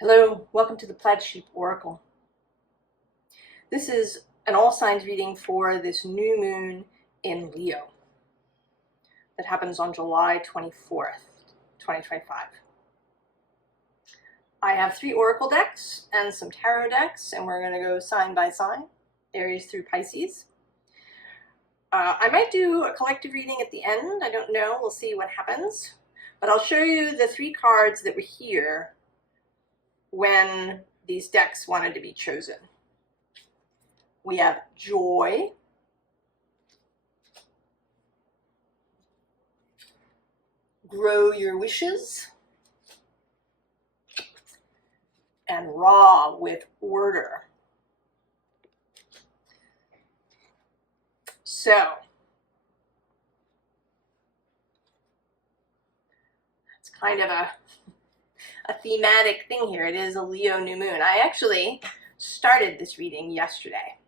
Hello, welcome to the Plaid Sheep Oracle. This is an all signs reading for this new moon in Leo that happens on July 24th, 2025. I have 3 oracle decks and some tarot decks, and we're going to go sign by sign, Aries through Pisces. I might do a collective reading at the end. I don't know. We'll see what happens. But I'll show you the 3 cards that were here when these decks wanted to be chosen. We have Joy, Grow Your Wishes, and Raw with Order. So, it's kind of a thematic thing here. It is a Leo new moon. I actually started this reading yesterday,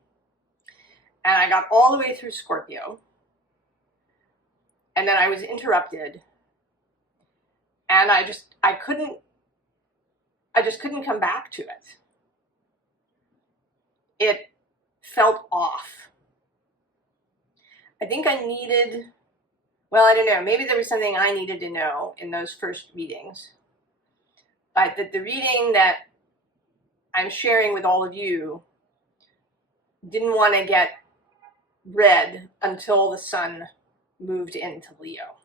and I got all the way through Scorpio, and then I was interrupted, and I just couldn't come back to it. It felt off. I think I needed, well, I don't know, maybe there was something I needed to know in those first readings. But that the reading that I'm sharing with all of you didn't want to get read until the sun moved into Leo.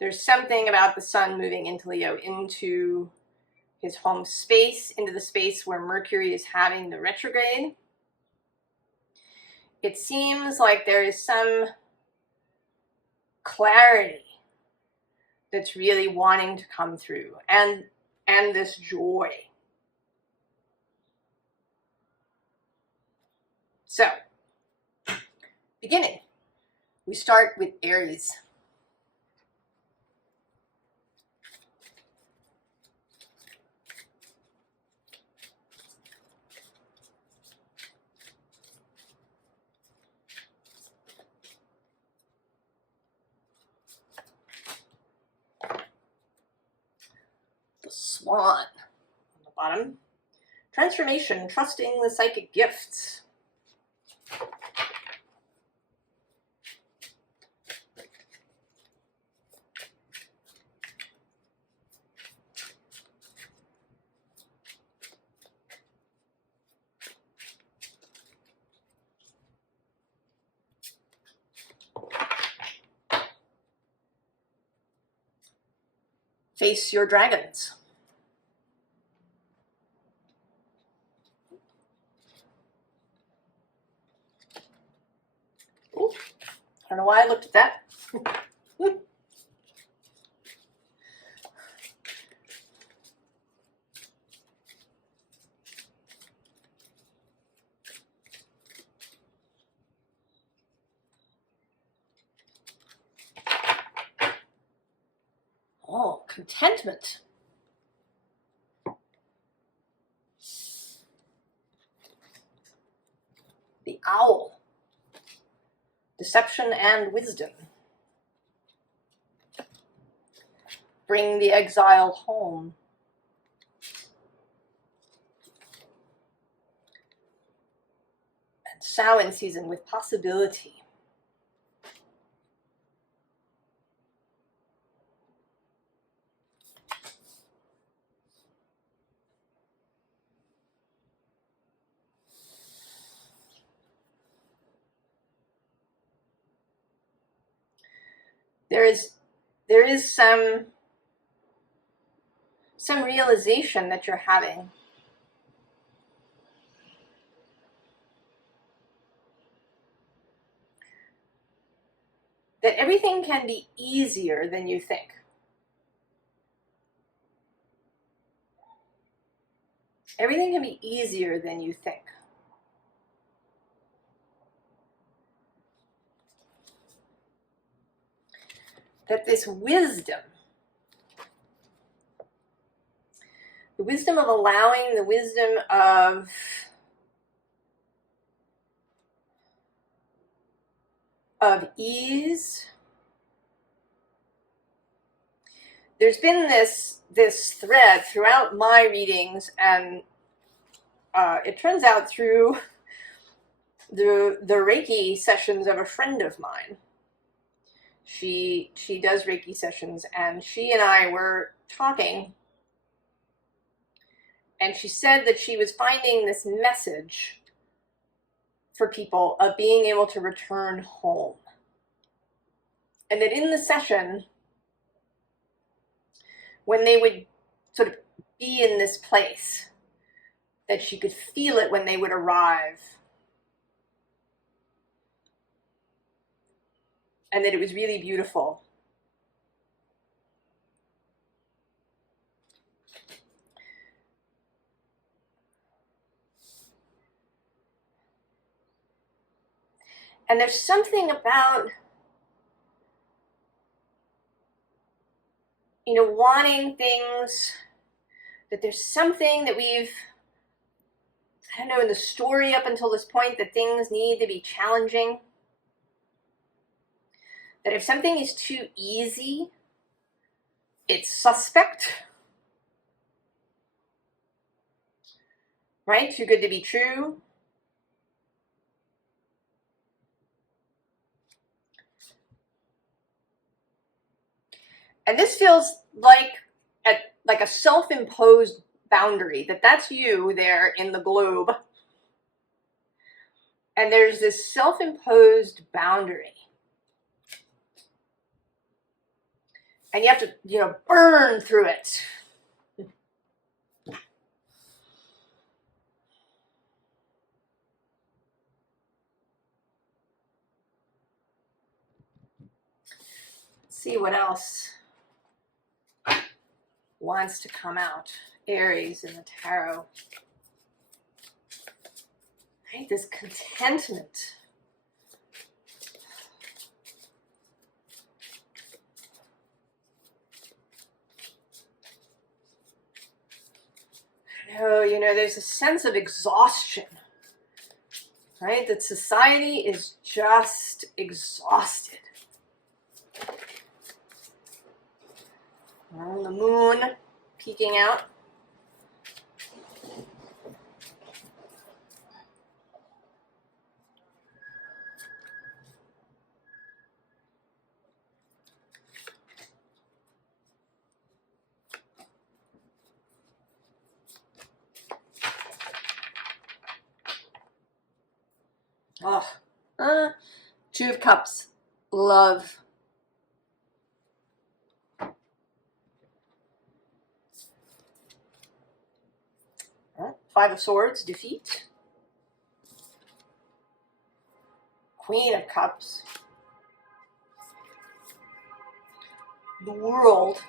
There's something about the sun moving into Leo, into his home space, into the space where Mercury is having the retrograde. It seems like there is some clarity that's really wanting to come through, and this joy. So, beginning, we start with Aries. The Swan on the bottom. Transformation, trusting the psychic gifts. Face your dragons. Ooh, I don't know why I looked at that. Oh, contentment. The Owl. Deception and wisdom. Bring the exile home. And Samhain season with possibility. There is some realization that you're having that everything can be easier than you think. Everything can be easier than you think. That this wisdom, the wisdom of allowing, the wisdom of ease, there's been this thread throughout my readings, and it turns out through the Reiki sessions of a friend of mine. She does Reiki sessions, and she and I were talking, and she said that she was finding this message for people of being able to return home. And that in the session, when they would sort of be in this place, that she could feel it when they would arrive. And that it was really beautiful. And there's something about, you know, wanting things, that there's something that we've, I don't know, in the story up until this point, that things need to be challenging. That if something is too easy, it's suspect. Right? Too good to be true. And this feels like a self-imposed boundary, that's you there in the globe. And there's this self-imposed boundary. And you have to, you know, burn through it. Let's see what else wants to come out. Aries in the tarot. Right? This contentment. Oh, you know, there's a sense of exhaustion. Right? That society is just exhausted. Well, the moon peeking out. Oh, Two of Cups, love. Five of Swords, defeat. Queen of Cups. The World.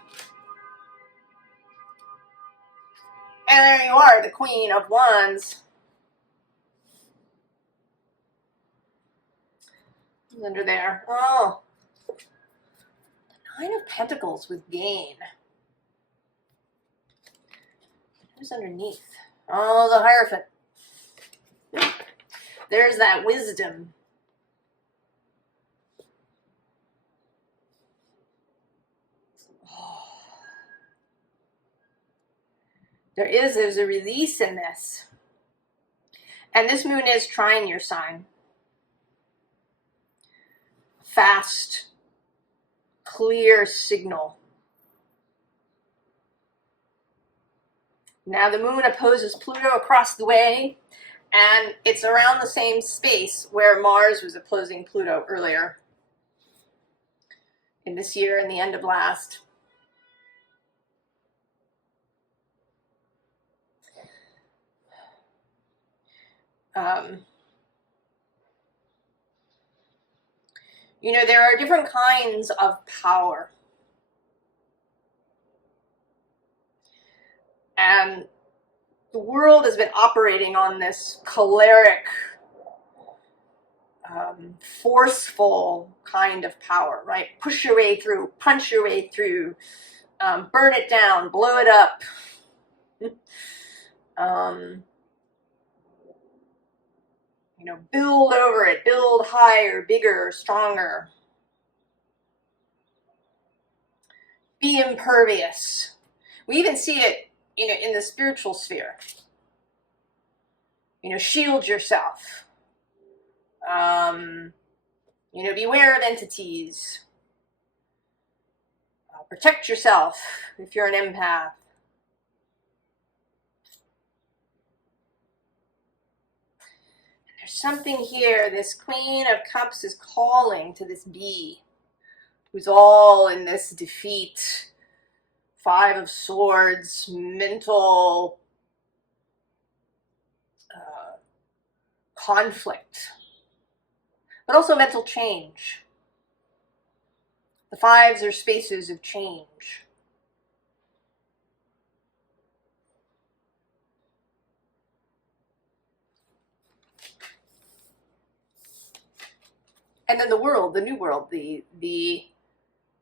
And there you are, the Queen of Wands. Who's under there? Oh. The Nine of Pentacles with gain. Who's underneath? Oh, the Hierophant. There's that wisdom. There's a release in this. And this moon is trine your sign. Fast, clear signal. Now the moon opposes Pluto across the way, and it's around the same space where Mars was opposing Pluto earlier in this year and the end of last. You know, there are different kinds of power. And the world has been operating on this choleric, forceful kind of power, right? Push your way through, punch your way through, burn it down, blow it up. You know, build over it, build higher, bigger, stronger. Be impervious. We even see it, in the spiritual sphere. Shield yourself. Beware of entities. Protect yourself if you're an empath. There's something here. This Queen of Cups is calling to this bee who's all in this defeat, 5 of Swords, mental conflict, but also mental change. The 5s are spaces of change. And then the world, the new world, the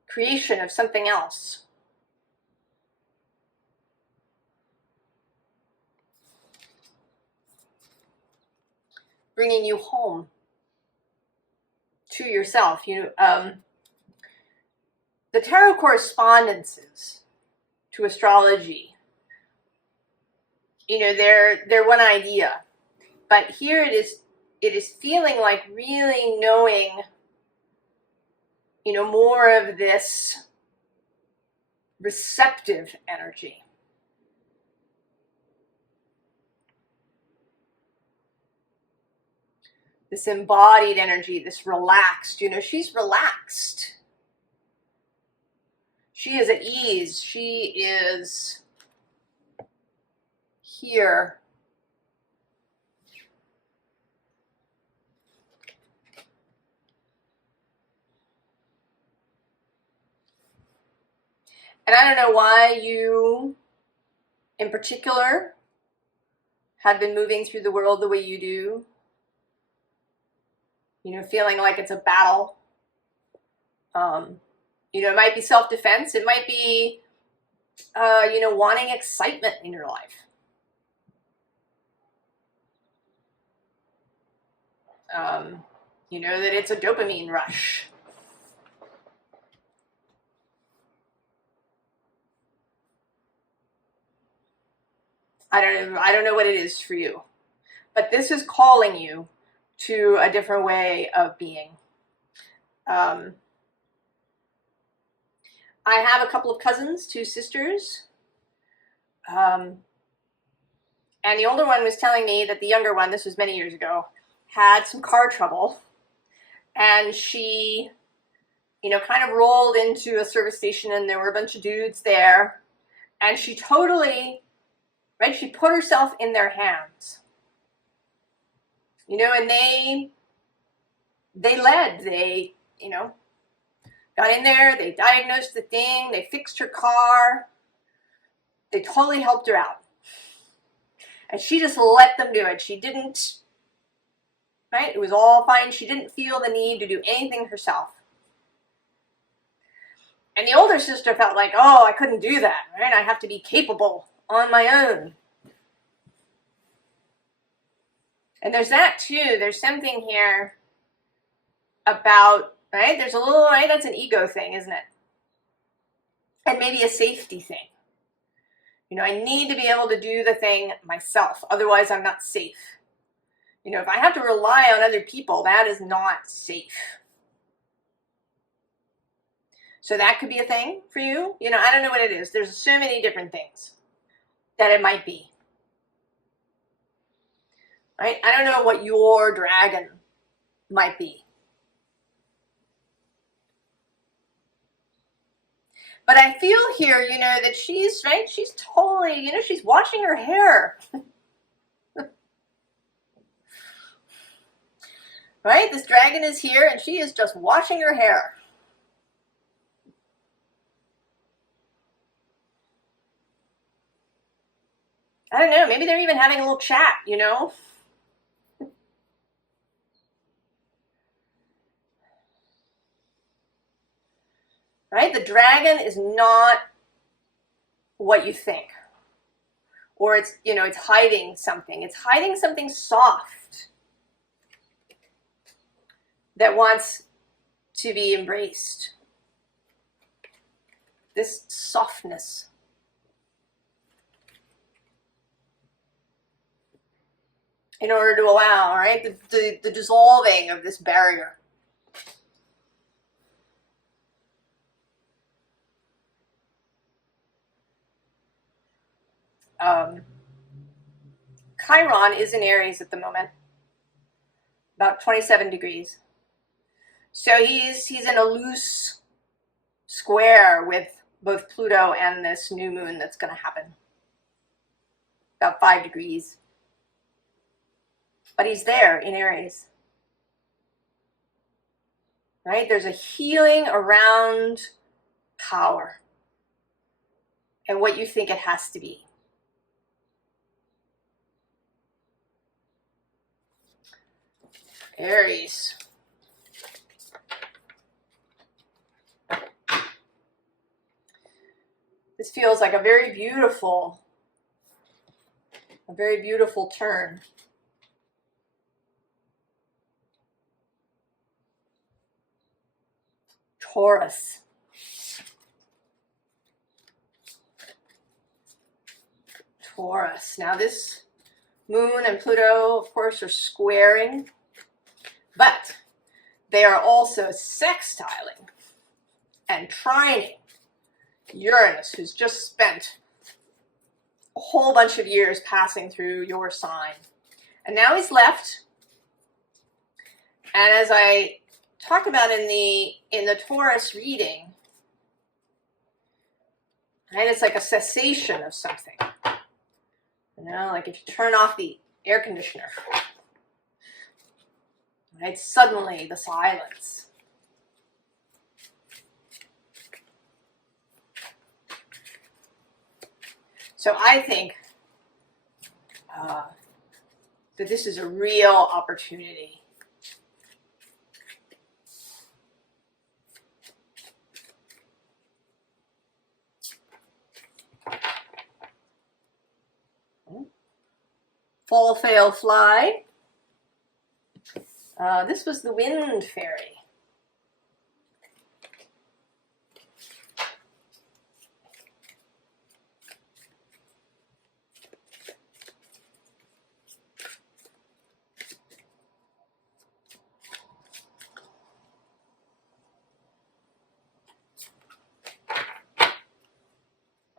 creation of something else. Bringing you home to yourself. The tarot correspondences to astrology, they're one idea, but here it is feeling like really knowing, more of this receptive energy. This embodied energy, this relaxed, she's relaxed. She is at ease. She is here. And I don't know why you, in particular, have been moving through the world the way you do. Feeling like it's a battle. It might be self-defense. It might be, wanting excitement in your life. That it's a dopamine rush. I don't know what it is for you, but this is calling you to a different way of being. I have a couple of cousins, 2 sisters. And the older one was telling me that the younger one, this was many years ago, had some car trouble. And she, kind of rolled into a service station and there were a bunch of dudes there. And she totally, she put herself in their hands. And they led, got in there, they diagnosed the thing, they fixed her car, they totally helped her out. And she just let them do it. She didn't, it was all fine. She didn't feel the need to do anything herself. And the older sister felt like, oh, I couldn't do that, I have to be capable on my own. And there's that too. There's something here about, there's a little, that's an ego thing, isn't it? And maybe a safety thing. I need to be able to do the thing myself. Otherwise, I'm not safe. If I have to rely on other people, that is not safe. So that could be a thing for you. I don't know what it is. There's so many different things that it might be. I don't know what your dragon might be. But I feel here, that she's, she's totally, she's washing her hair. This dragon is here and she is just washing her hair. I don't know, maybe they're even having a little chat, The dragon is not what you think. Or it's, it's hiding something. It's hiding something soft that wants to be embraced. this softness. In order to allow, right, the dissolving of this barrier. Chiron is in Aries at the moment, about 27 degrees. So he's in a loose square with both Pluto and this new moon that's going to happen. About 5 degrees. But he's there in Aries. Right? There's a healing around power and what you think it has to be. Aries. This feels like a very beautiful turn. Taurus. Taurus. Now this moon and Pluto, of course, are squaring, but they are also sextiling and trining Uranus, who's just spent a whole bunch of years passing through your sign. And now he's left. And as I talked about in the Taurus reading, right, it's like a cessation of something. You know, like if you turn off the air conditioner, right, suddenly the silence. So I think that this is a real opportunity. Fall, fail, fly. This was the wind fairy.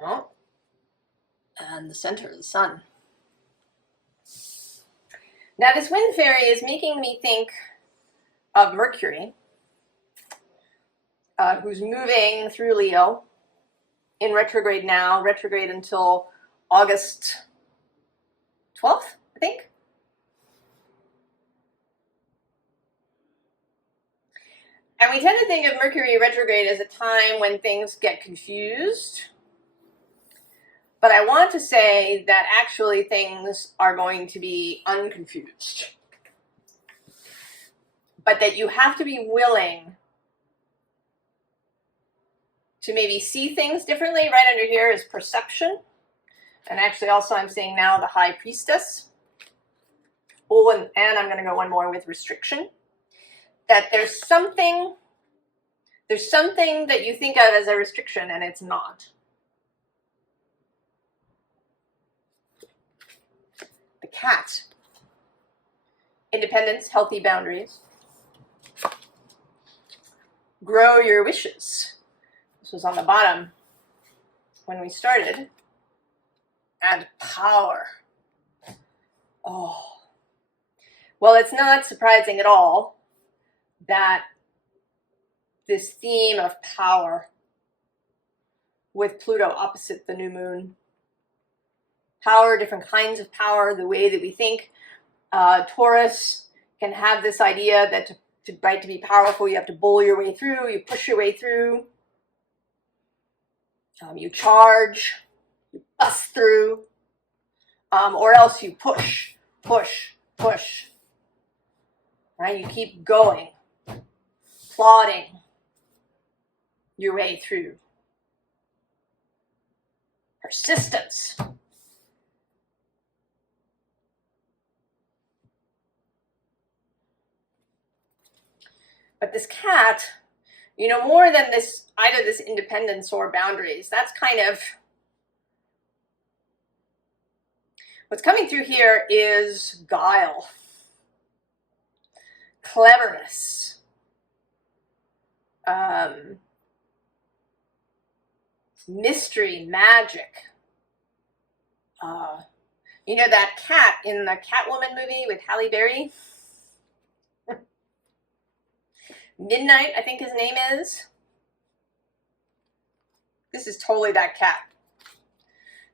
Oh, and the center of the sun. Now this wind fairy is making me think of Mercury, who's moving through Leo in retrograde now, retrograde until August 12th, I think. And we tend to think of Mercury retrograde as a time when things get confused. But I want to say that actually things are going to be unconfused. But that you have to be willing to maybe see things differently. Right under here is perception. And actually also I'm seeing now the High Priestess. Oh, and I'm going to go one more with restriction. That there's something that you think of as a restriction and it's not. The cat. Independence, healthy boundaries. Grow your wishes. This was on the bottom when we started. And power. Oh. Well, it's not surprising at all that this theme of power with Pluto opposite the new moon. Power, different kinds of power, the way that we think. Taurus can have this idea that to be powerful, you have to bull your way through, you push your way through, you charge, you bust through, or else you push, right? You keep going, plodding your way through. Persistence. But this cat You know, more than this, either this independence or boundaries. That's kind of what's coming through here is guile, cleverness, mystery, magic. You know that cat in the Catwoman movie with Halle Berry? Midnight, I think his name is. This is totally that cat.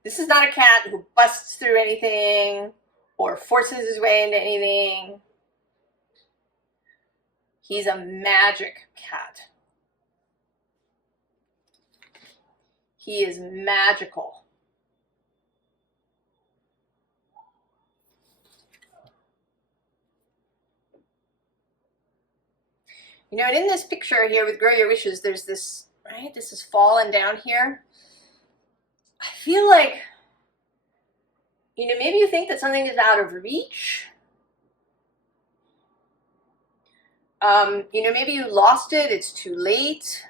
This is not a cat who busts through anything or forces his way into anything. He's a magic cat. He is magical. You know, and in this picture here with Grow Your Wishes, there's this, right? This is fallen down here. I feel like, you know, maybe you think that something is out of reach. You know, maybe you lost it, it's too late.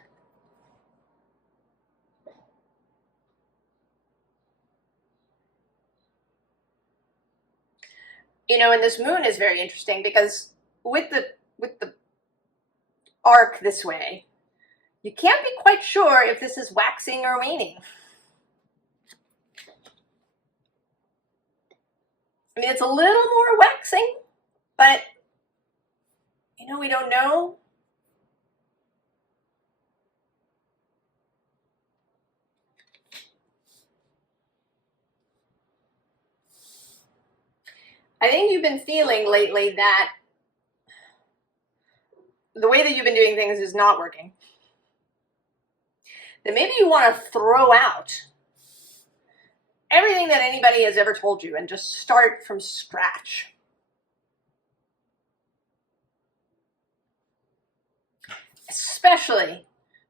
You know, and this moon is very interesting because with the arc this way, you can't be quite sure if this is waxing or waning. I mean, it's a little more waxing, but, you know, we don't know. I think you've been feeling lately that the way that you've been doing things is not working. That maybe you want to throw out everything that anybody has ever told you and just start from scratch. Especially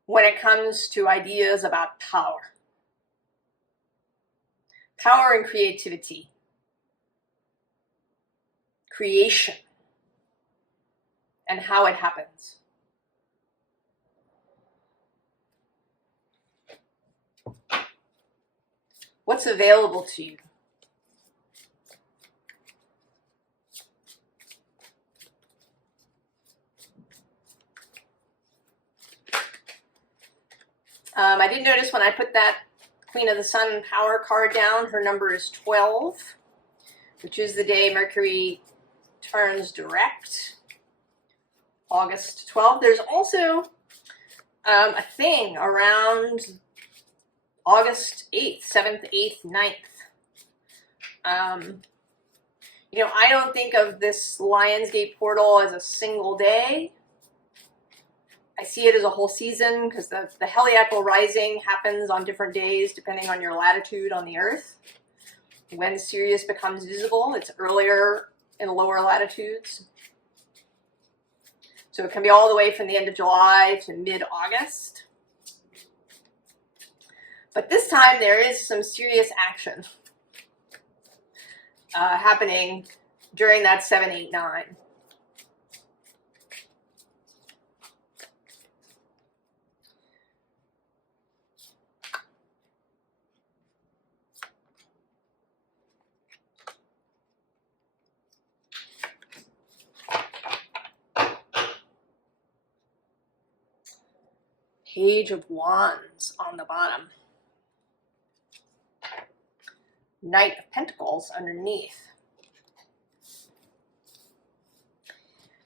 when it comes to ideas about power. Power and creativity. Creation. And how it happens. What's available to you? I did notice when I put that Queen of the Sun power card down, her number is 12, which is the day Mercury turns direct, August 12th. There's also a thing around August 8th, 7th, 8th, 9th. You know, I don't think of this Lionsgate portal as a single day. I see it as a whole season because the heliacal rising happens on different days depending on your latitude on the Earth. When Sirius becomes visible, it's earlier in lower latitudes. So it can be all the way from the end of July to mid-August. But this time there is some serious action happening during that 7, 8, 9. Page of Wands on the bottom. Knight of Pentacles underneath.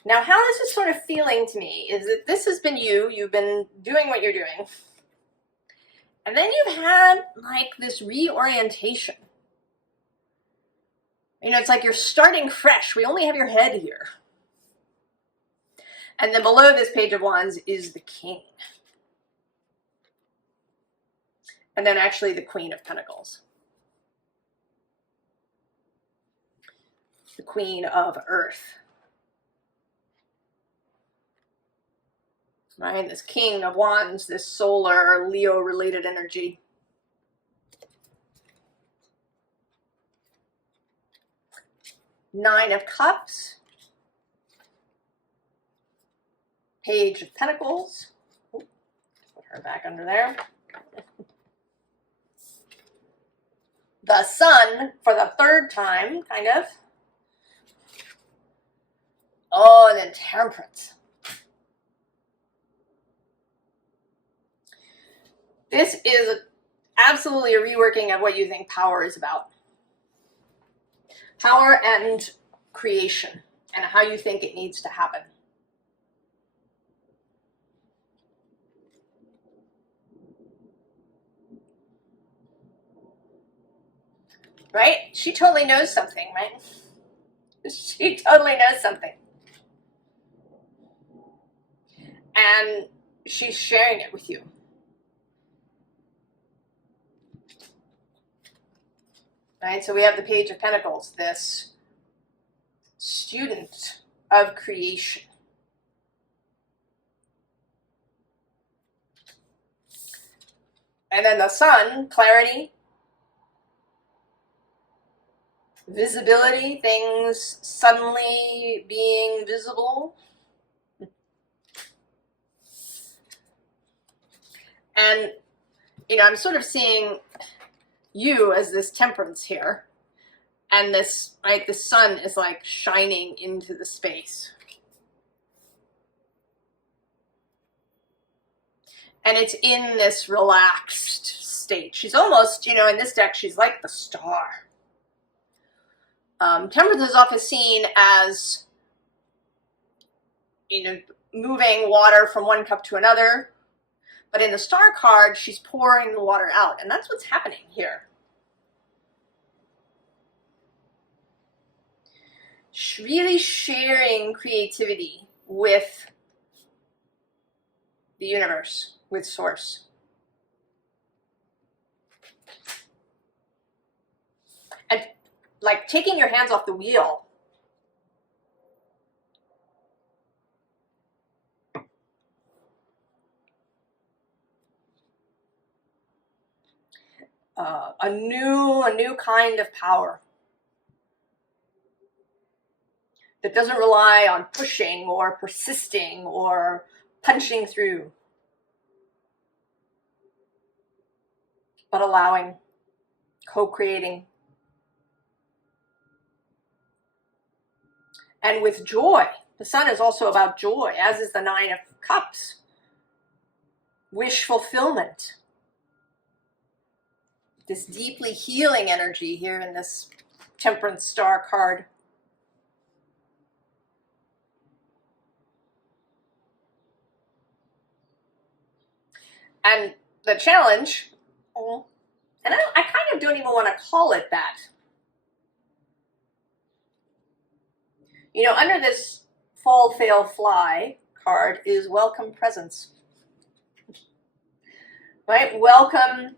Now, how this is sort of feeling to me is that this has been you've been doing what you're doing, and then you've had like this reorientation. You know, it's like you're starting fresh. We only have your head here. And then below this Page of Wands is the King. And then actually the Queen of Pentacles. The Queen of Earth. Right? This King of Wands, this solar Leo-related energy. Nine of Cups. Page of Pentacles. her back under there. The sun for the third time, kind of. Oh, and then Temperance. This is absolutely a reworking of what you think power is about. Power and creation, and how you think it needs to happen. Right? She totally knows something, right? She totally knows something. And she's sharing it with you. Right? So we have the Page of Pentacles, this student of creation. And then the sun, clarity, visibility, things suddenly being visible. And, you know, I'm sort of seeing you as this Temperance here. And this, right, the sun is like shining into the space. And it's in this relaxed state. She's almost, you know, in this deck, she's like the star. Temperance is often seen as, you know, moving water from one cup to another. But in the star card, she's pouring the water out. And that's what's happening here. Really sharing creativity with the universe, with Source. And like taking your hands off the wheel. A new kind of power that doesn't rely on pushing or persisting or punching through, but allowing, co-creating. And with joy, the sun is also about joy, as is the Nine of Cups. Wish fulfillment. This deeply healing energy here in this Temperance star card. And the challenge, and I kind of don't even want to call it that. You know, under this Fall, Fail, Fly card is Welcome Presence. Right? Welcome,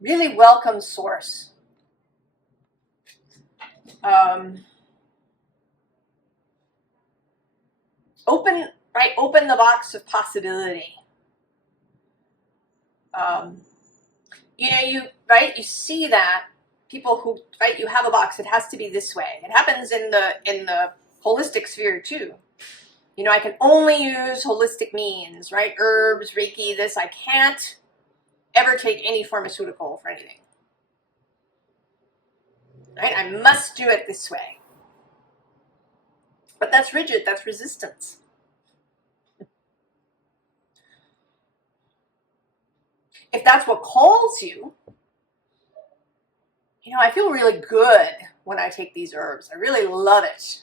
really welcome Source. Open, right? Open the box of possibility. You know, you see that people who, right, you have a box, it has to be this way. It happens in the holistic sphere too. You know, I can only use holistic means, right? Herbs, Reiki, this. I can't ever take any pharmaceutical for anything. Right? I must do it this way. But that's rigid, that's resistance. If that's what calls you, you know, I feel really good when I take these herbs. I really love it.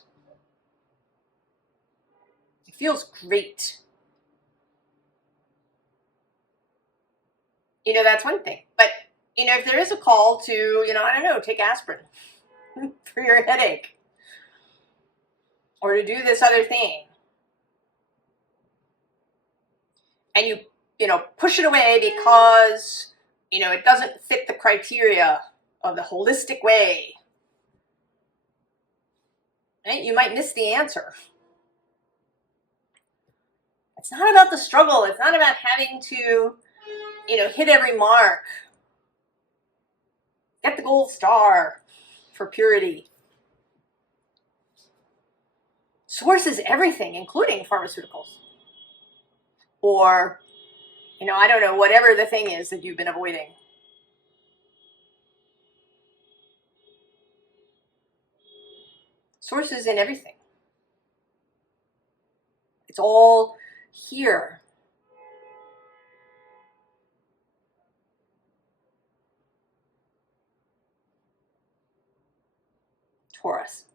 It feels great. You know, that's one thing. But, you know, if there is a call to, you know, I don't know, take aspirin for your headache, or to do this other thing, and you know, push it away because, you know, it doesn't fit the criteria of the holistic way, right? You might miss the answer. It's not about the struggle. It's not about having to, you know, hit every mark. Get the gold star for purity. Source is everything, including pharmaceuticals. or, you know, I don't know, whatever the thing is that you've been avoiding. Source is in everything. It's all here. Taurus.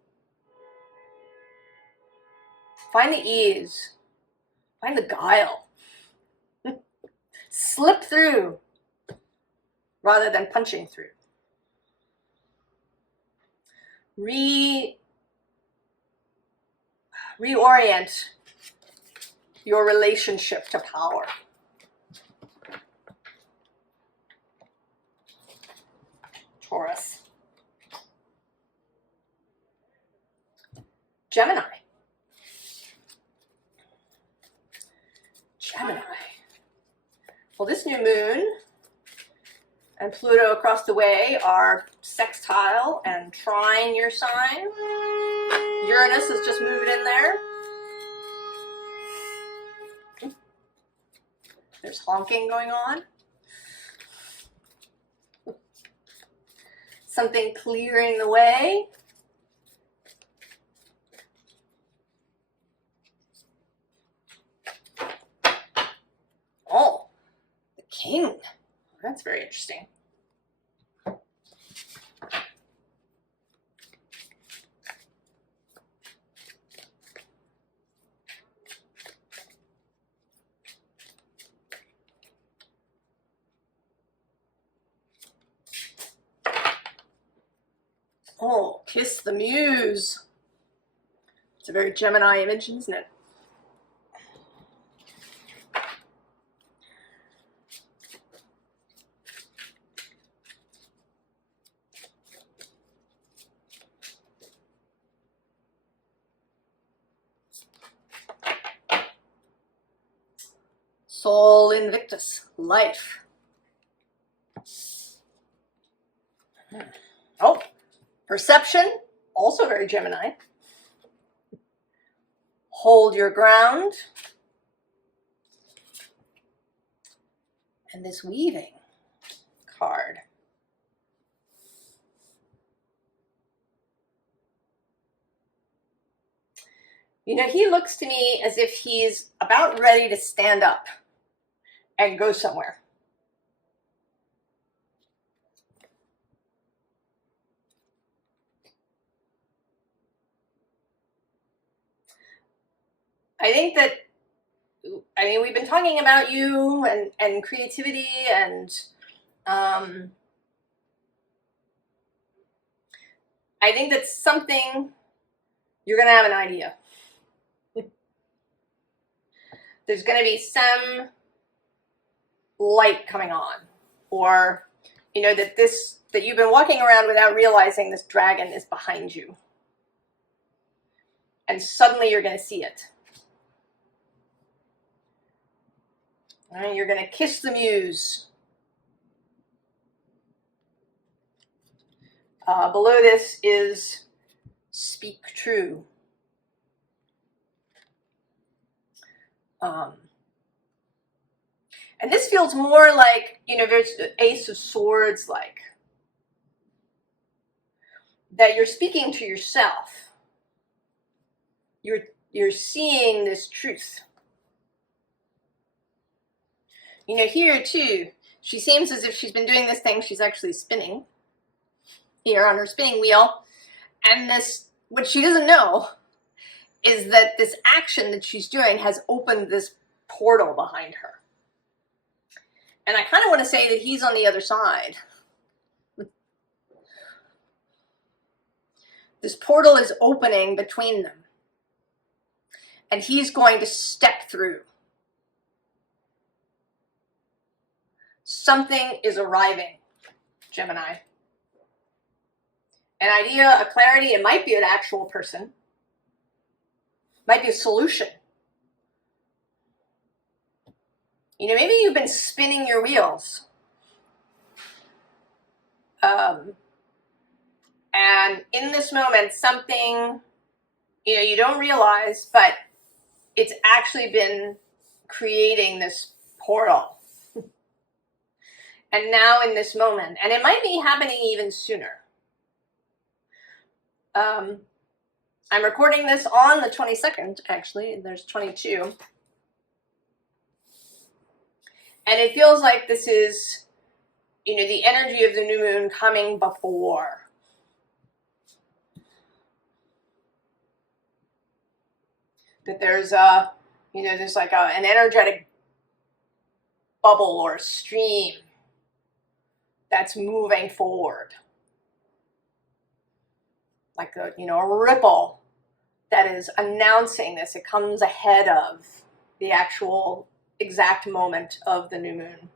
Find the ease. Find the guile. Slip through rather than punching through. Reorient your relationship to power. Taurus. Gemini. Gemini. Well, this new moon and Pluto across the way are sextile and trine your sign. Uranus has just moved in there. There's honking going on. Something clearing the way. Oh, the king. That's very interesting. Oh, kiss the muse. It's a very Gemini image, isn't it? Sol Invictus, life. Oh, perception, also very Gemini. Hold your ground. And this weaving card. You know, he looks to me as if he's about ready to stand up and go somewhere. I think that, I mean, we've been talking about you and creativity and I think that's something you're going to have an idea. There's going to be some light coming on, or, you know, that you've been walking around without realizing this dragon is behind you. And suddenly you're going to see it. All right, you're going to kiss the muse. Below this is speak true. And this feels more like, you know, there's the Ace of Swords, like that you're speaking to yourself. You're seeing this truth. You know, here too, she seems as if she's been doing this thing. She's actually spinning here on her spinning wheel. And this, what she doesn't know is that this action that she's doing has opened this portal behind her. And I kind of want to say that he's on the other side. This portal is opening between them. And he's going to step through. Something is arriving, Gemini. An idea, a clarity, it might be an actual person. Might be a solution. You know, maybe you've been spinning your wheels. And in this moment, something, you know, you don't realize, but it's actually been creating this portal. And now in this moment, and it might be happening even sooner. I'm recording this on the 22nd, actually. There's 22. And it feels like this is, you know, the energy of the new moon coming before. That there's a, you know, there's like an energetic bubble or stream that's moving forward. Like a, you know, a ripple that is announcing this. It comes ahead of the actual exact moment of the new moon.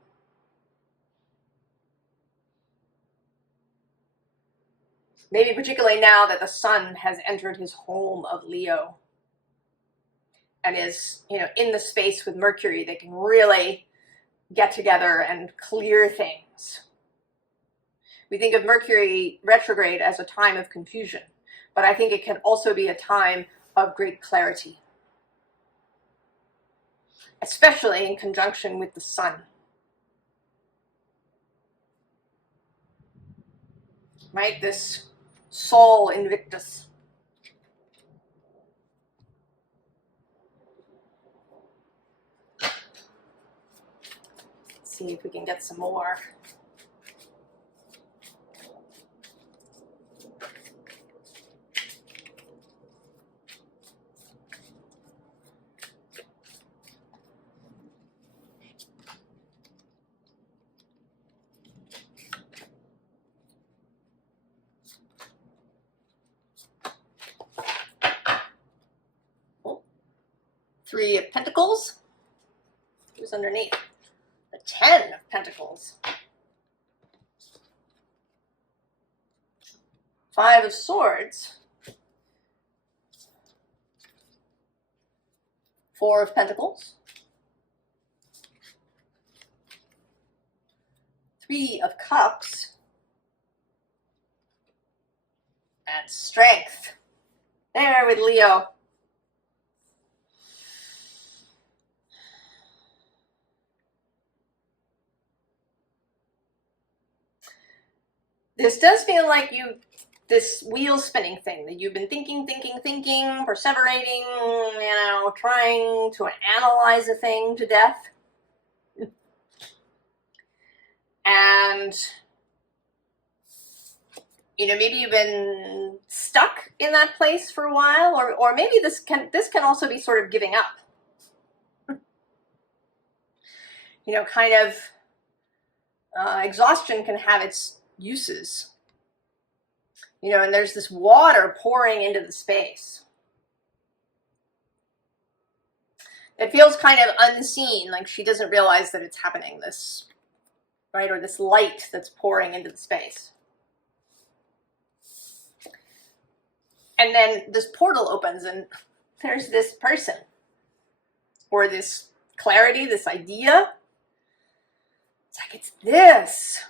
Maybe particularly now that the sun has entered his home of Leo and is, you know, in the space with Mercury, they can really get together and clear things. We think of Mercury retrograde as a time of confusion, but I think it can also be a time of great clarity, especially in conjunction with the sun. Right? This Sol Invictus. Let's see if we can get some more. Three of Pentacles. Who's underneath? The 10 of Pentacles. 5 of Swords. 4 of Pentacles. 3 of Cups. And Strength. There with Leo. This does feel like this wheel spinning thing that you've been thinking, perseverating, you know, trying to analyze a thing to death. And, you know, maybe you've been stuck in that place for a while, or maybe this can also be sort of giving up. You know, kind of exhaustion can have its uses, you know, and there's this water pouring into the space. It feels kind of unseen, like she doesn't realize that it's happening, this, right, or this light that's pouring into the space. And then this portal opens and there's this person, or this clarity, this idea. It's like, it's this.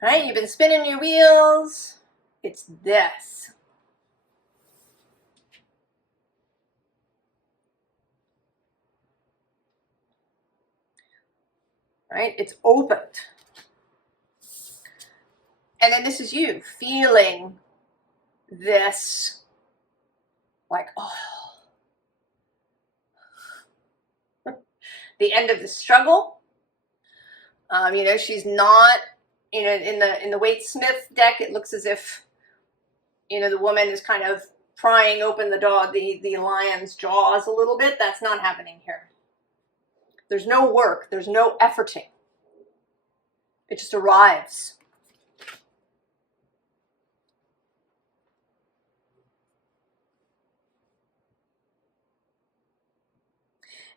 Right? You've been spinning your wheels. It's this. Right? It's opened. And then this is you feeling this, like, oh, the end of the struggle. You know, she's not, you know, in the Waite-Smith deck, it looks as if, you know, the woman is kind of prying open the lion's jaws a little bit. That's not happening here. There's no work. There's no efforting. It just arrives.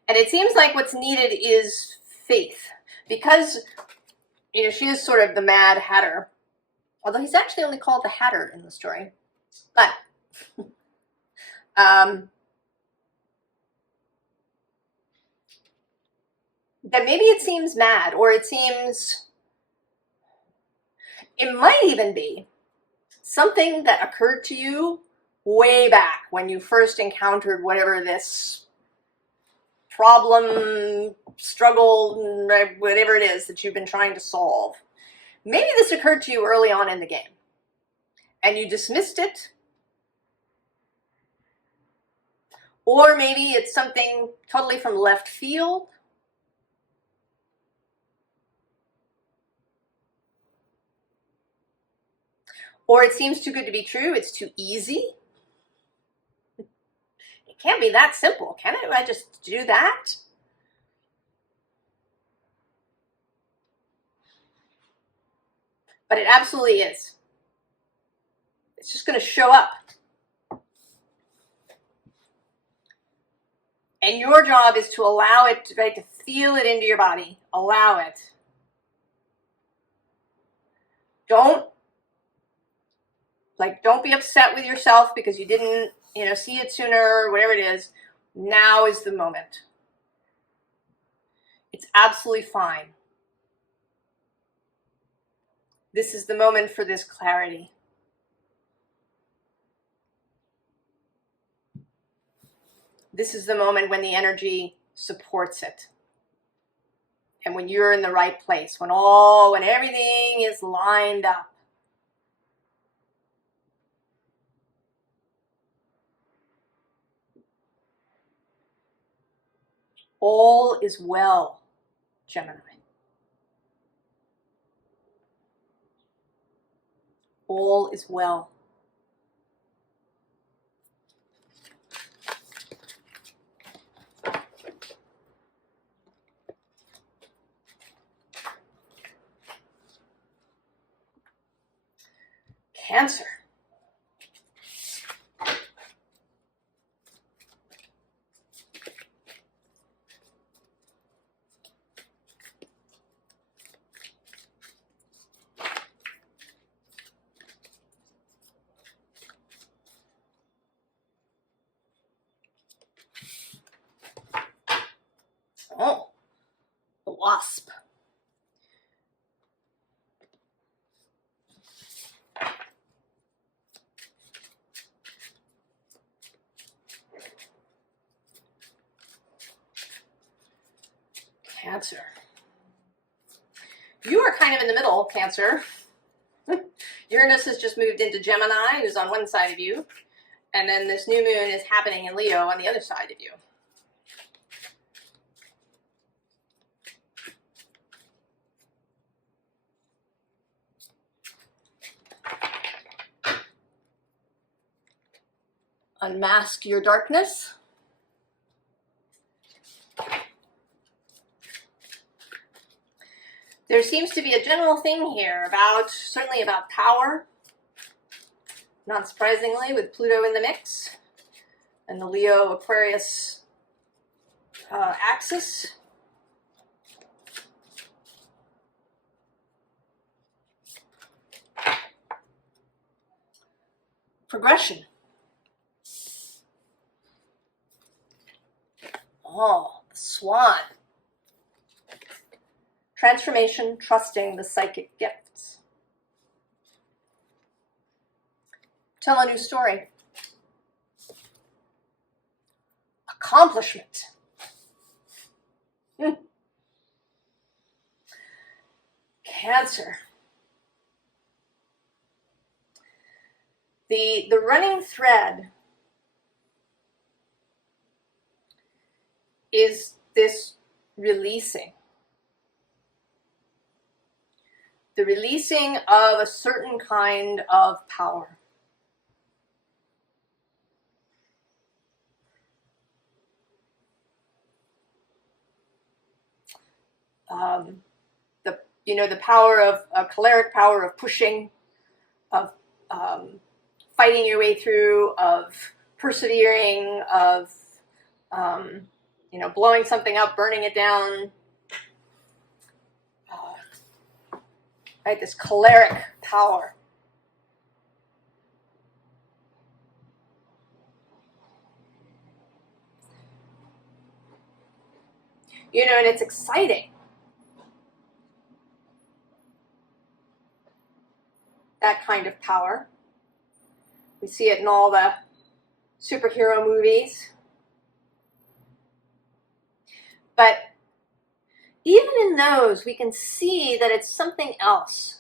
And it seems like what's needed is faith, because, you know, she is sort of the Mad Hatter, although he's actually only called the Hatter in the story. But that maybe it seems mad, or it might even be something that occurred to you way back when you first encountered whatever this problem, struggle, whatever it is that you've been trying to solve. Maybe this occurred to you early on in the game and you dismissed it. Or maybe it's something totally from left field. Or it seems too good to be true. It's too easy. It can't be that simple, can it? I just do that? But it absolutely is. It's just going to show up. And your job is to allow it, right, to feel it into your body. Allow it. Don't be upset with yourself because you didn't, see it sooner, whatever it is. Now is the moment. It's absolutely fine. This is the moment for this clarity. This is the moment when the energy supports it. And when you're in the right place, when everything is lined up. All is well, Gemini. All is well. Cancer. Oh, the wasp. Cancer. You are kind of in the middle, Cancer. Uranus has just moved into Gemini, who's on one side of you, and then this new moon is happening in Leo on the other side of you. Unmask your darkness. There seems to be a general thing here certainly about power, not surprisingly, with Pluto in the mix and the Leo Aquarius axis. Progression. Oh, the swan. Transformation, trusting the psychic gifts. Tell a new story. Accomplishment. Cancer. The running thread is this releasing. The releasing of a certain kind of power. The power of a choleric power of pushing, of fighting your way through, of persevering, of blowing something up, burning it down. Right, this choleric power. And it's exciting. That kind of power. We see it in all the superhero movies. But even in those, we can see that it's something else.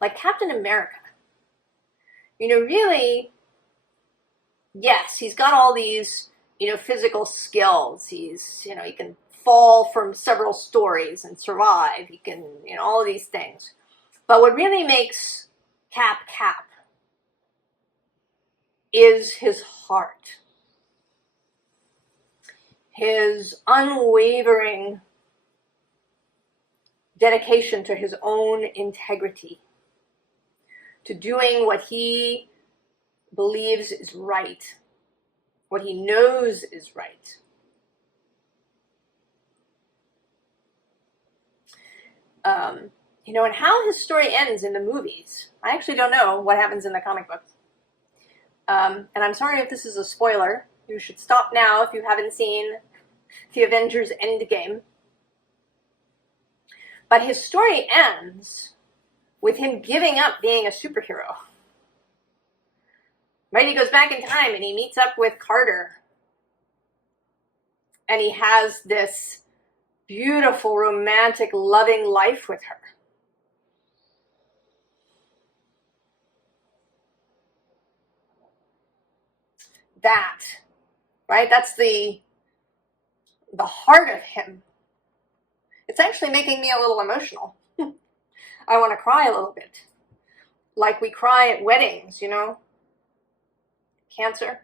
Like Captain America. You know, really, yes, he's got all these, you know, physical skills. He's, you know, he can fall from several stories and survive. He can, you know, all of these things. But what really makes Cap is his heart. His unwavering dedication to his own integrity, to doing what he believes is right, what he knows is right. You know, and how his story ends in the movies, I actually don't know what happens in the comic books. And I'm sorry if this is a spoiler. You should stop now if you haven't seen the Avengers Endgame. But his story ends with him giving up being a superhero. Right? He goes back in time and he meets up with Carter. And he has this beautiful, romantic, loving life with her. That, right? That's the heart of him. It's actually making me a little emotional. I want to cry a little bit. Like we cry at weddings, you know? Cancer.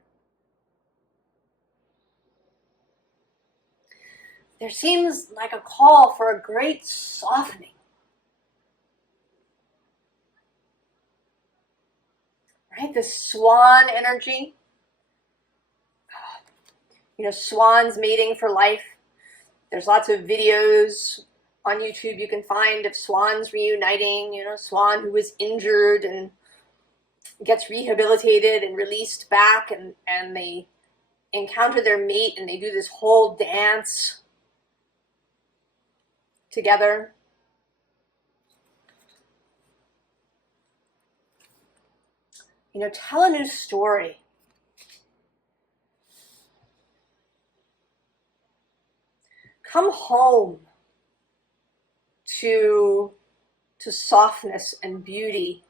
There seems like a call for a great softening. Right? This swan energy. You know, swans mating for life. There's lots of videos on YouTube you can find of swans reuniting. You know, swan who was injured and gets rehabilitated and released back, and they encounter their mate and they do this whole dance together. You know, tell a new story. Come home to softness and beauty,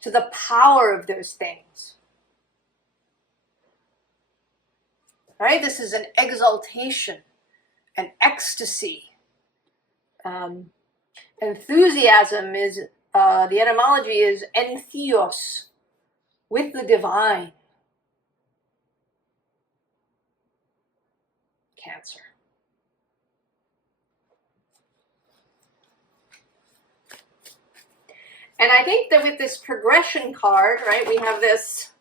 to the power of those things. Right? This is an exaltation, an ecstasy. Enthusiasm is, the etymology is entheos, with the divine. Cancer. And I think that with this progression card, right, we have this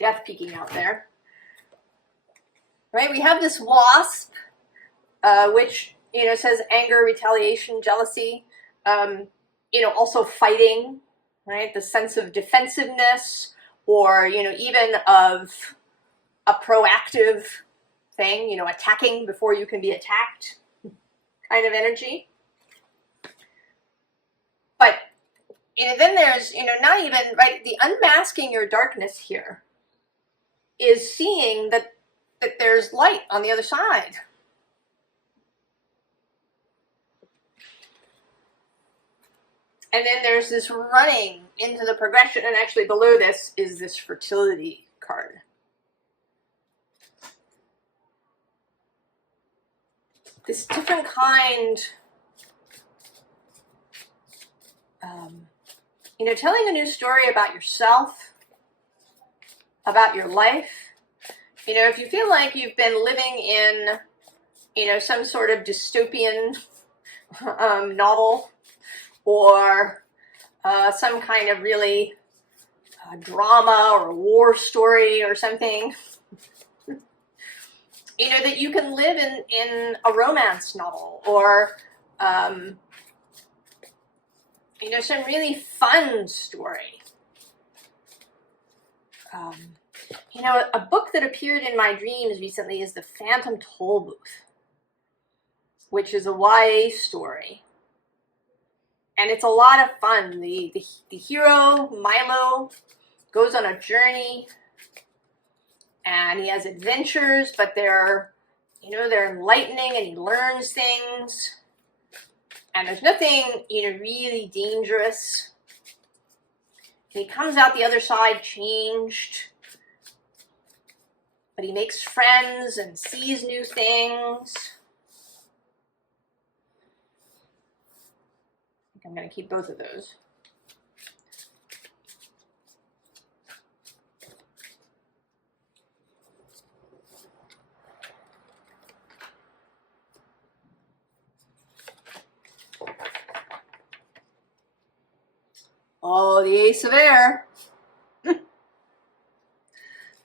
death peeking out there. Right, we have this wasp, which, you know, says anger, retaliation, jealousy, you know, also fighting, right, the sense of defensiveness, or, you know, even of a proactive thing, you know, attacking before you can be attacked kind of energy. But, you know, then there's, you know, not even, right, the unmasking your darkness here is seeing that there's light on the other side. And then there's this running into the progression, and actually below this is this fertility card. This different kind, you know, telling a new story about yourself, about your life. You know, if you feel like you've been living in, you know, some sort of dystopian novel, or some kind of really drama or war story or something, you know, that you can live in a romance novel, or, you know, some really fun story. You know, a book that appeared in my dreams recently is The Phantom Toll Booth, which is a YA story. And it's a lot of fun. The hero, Milo, goes on a journey and he has adventures, but they're, you know, they're enlightening and he learns things. And there's nothing, you know, really dangerous. He comes out the other side changed. But he makes friends and sees new things. I think I'm going to keep both of those. Oh, the Ace of Air.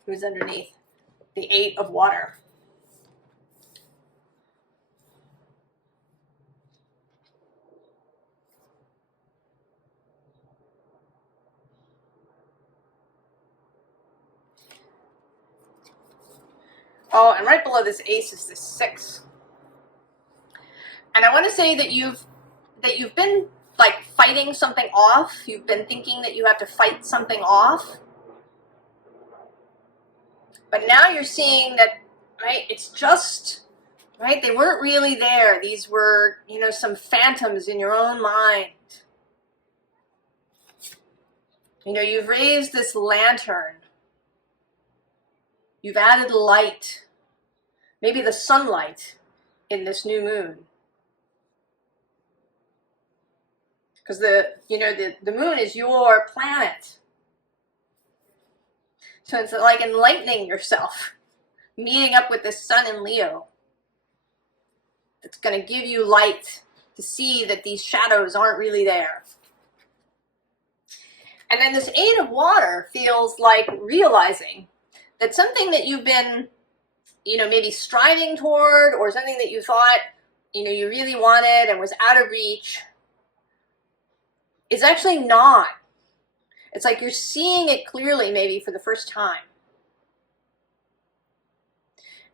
Who's underneath? The Eight of Water. Oh, and right below this ace is this 6. And I want to say that you've been like fighting something off. You've been thinking that you have to fight something off. But now you're seeing that, right, it's just, right, they weren't really there. These were, you know, some phantoms in your own mind. You know, you've raised this lantern. You've added light, maybe the sunlight in this new moon. Because the moon is your planet. So it's like enlightening yourself, meeting up with the sun in Leo. It's going to give you light to see that these shadows aren't really there. And then this 8 of Water feels like realizing that something that you've been, you know, maybe striving toward, or something that you thought, you know, you really wanted and was out of reach, is actually not. It's like you're seeing it clearly maybe for the first time.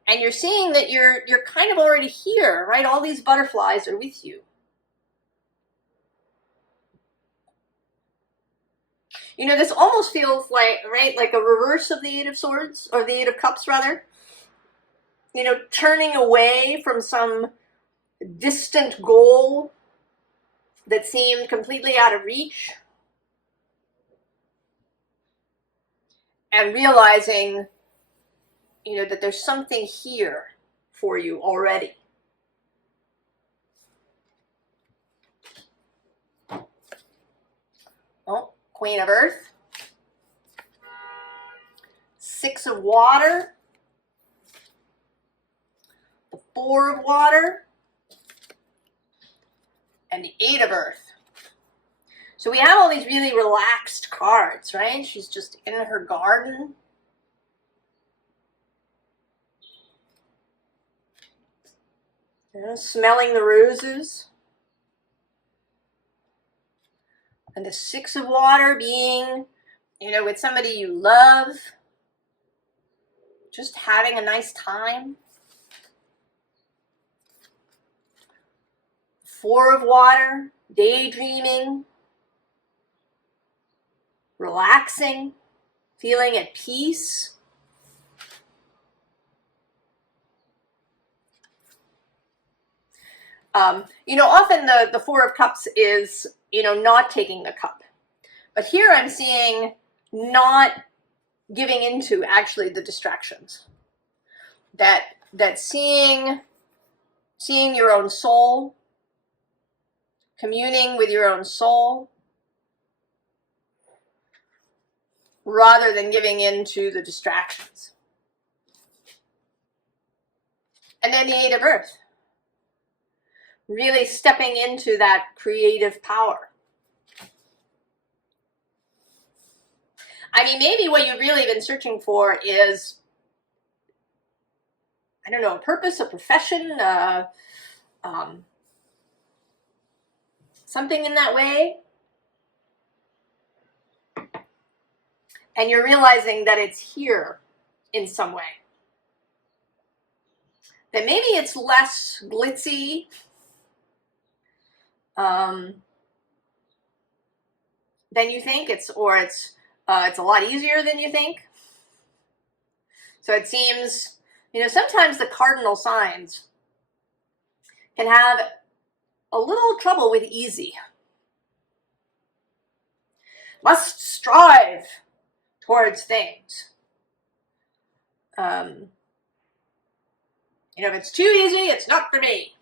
And you're seeing that you're kind of already here, right? All these butterflies are with you. You know, this almost feels like, right, like a reverse of the 8 of Swords, or the 8 of Cups rather. You know, turning away from some distant goal that seemed completely out of reach. And realizing, you know, that there's something here for you already. Oh, Queen of Earth. 6 of Water. The 4 of Water. And the 8 of Earth. So we have all these really relaxed cards, right? She's just in her garden. You know, smelling the roses. And the 6 of Water being, you know, with somebody you love. Just having a nice time. 4 of Water, daydreaming. Relaxing, feeling at peace. You know, often the 4 of Cups is, you know, not taking the cup. But here I'm seeing not giving into actually the distractions. That seeing your own soul, communing with your own soul, rather than giving in to the distractions. And then the 8 of Earth. Really stepping into that creative power. I mean, maybe what you've really been searching for is, I don't know, a purpose, a profession, something in that way. And you're realizing that it's here in some way. That maybe it's less glitzy. than you think. It's a lot easier than you think. So it seems, you know, sometimes the cardinal signs can have a little trouble with easy. Must strive towards things. You know, if it's too easy, it's not for me.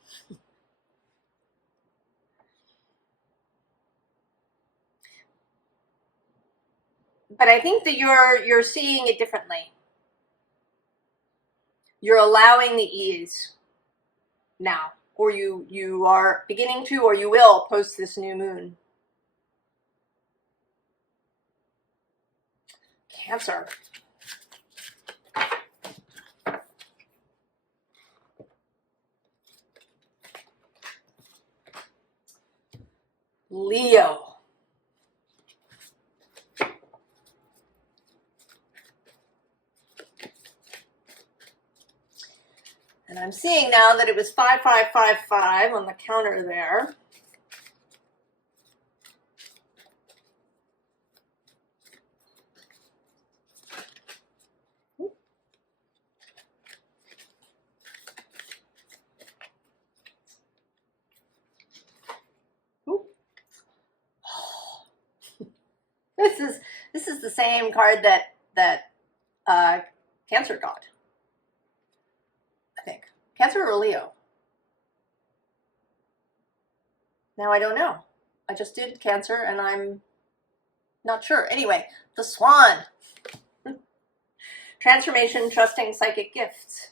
But I think that you're seeing it differently. You're allowing the ease now, or you are beginning to, or you will post this new moon. Cancer. Leo. And I'm seeing now that it was 5555 on the counter there. This is the same card that Cancer got. I think. Cancer or Leo? Now I don't know. I just did Cancer and I'm not sure. Anyway, the Swan. Transformation, trusting psychic gifts.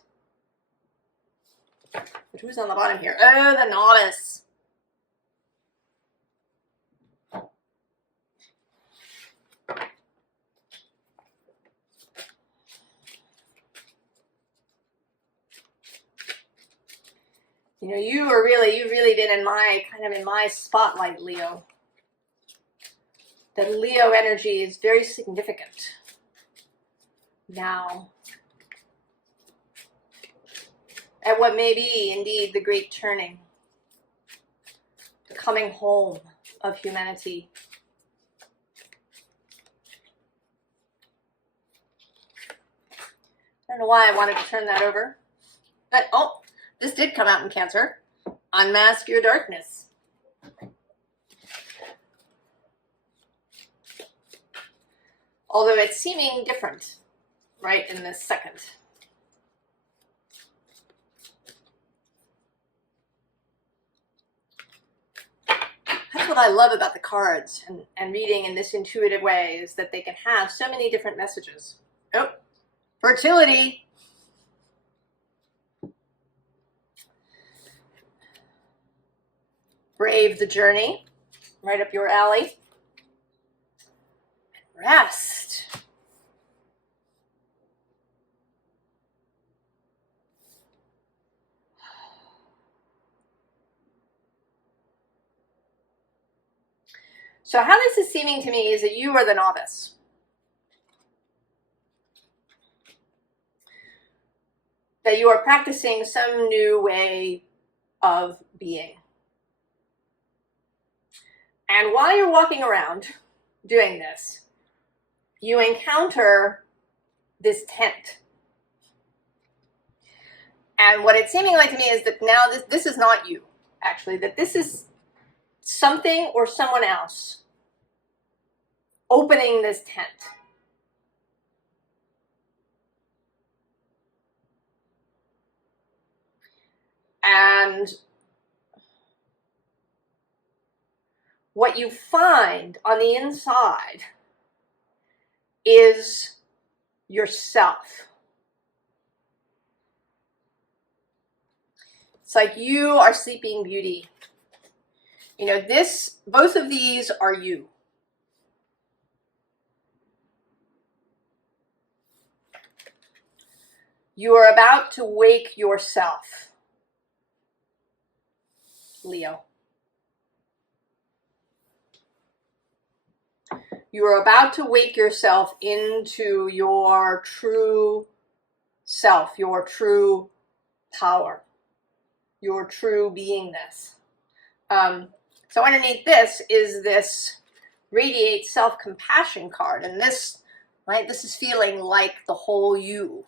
But who's on the bottom here? Oh, the Novice. You know, you really been in my, kind of in my spotlight, Leo. The Leo energy is very significant now. At what may be, indeed, the great turning. The coming home of humanity. I don't know why I wanted to turn that over. But, oh, this did come out in Cancer. Unmask your darkness. Although it's seeming different, right, in this second. That's what I love about the cards and reading in this intuitive way, is that they can have so many different messages. Oh, fertility. Brave the journey, right up your alley. Rest. So how this is seeming to me is that you are the Novice. That you are practicing some new way of being. And while you're walking around doing this, you encounter this tent. And what it's seeming like to me is that now this is not you, actually, that this is something or someone else opening this tent. And what you find on the inside is yourself. It's like you are Sleeping Beauty. You know, both of these are you. You are about to wake yourself, Leo. You are about to wake yourself into your true self, your true power, your true beingness. So underneath this is this radiate self-compassion card. And this, right, this is feeling like the whole you.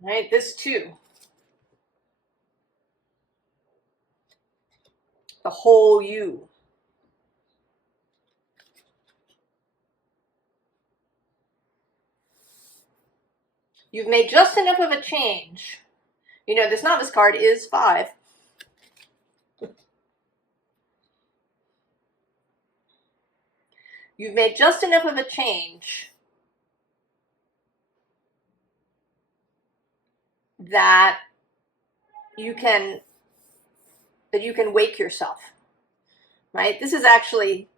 Right, this too. The whole you. You've made just enough of a change. You know, this novice card is 5. You've made just enough of a change that you can wake yourself, right? This is actually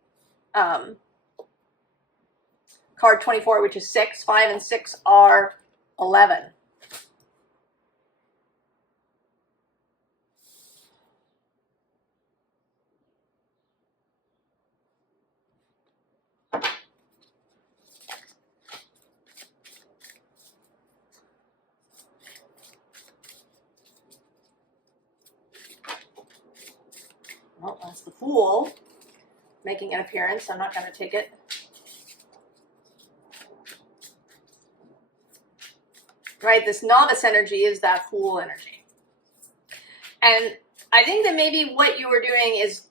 card 24, which is 6. 5 and 6 are 11. Well, that's the Fool making an appearance. I'm not going to take it. Right, this novice energy is that Fool energy. And I think that maybe what you were doing is,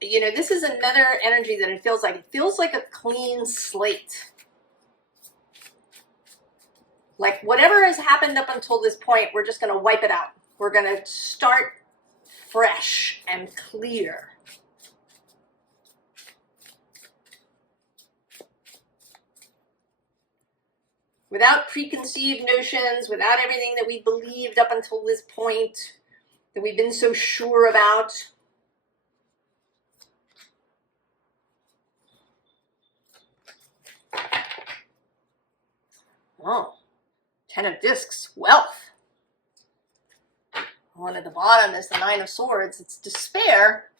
you know, this is another energy that it feels like a clean slate. Like whatever has happened up until this point, we're just going to wipe it out. We're going to start fresh and clear. Without preconceived notions, without everything that we believed up until this point, that we've been so sure about. Oh, 10 of Discs, wealth. One at the bottom is the 9 of Swords. It's despair.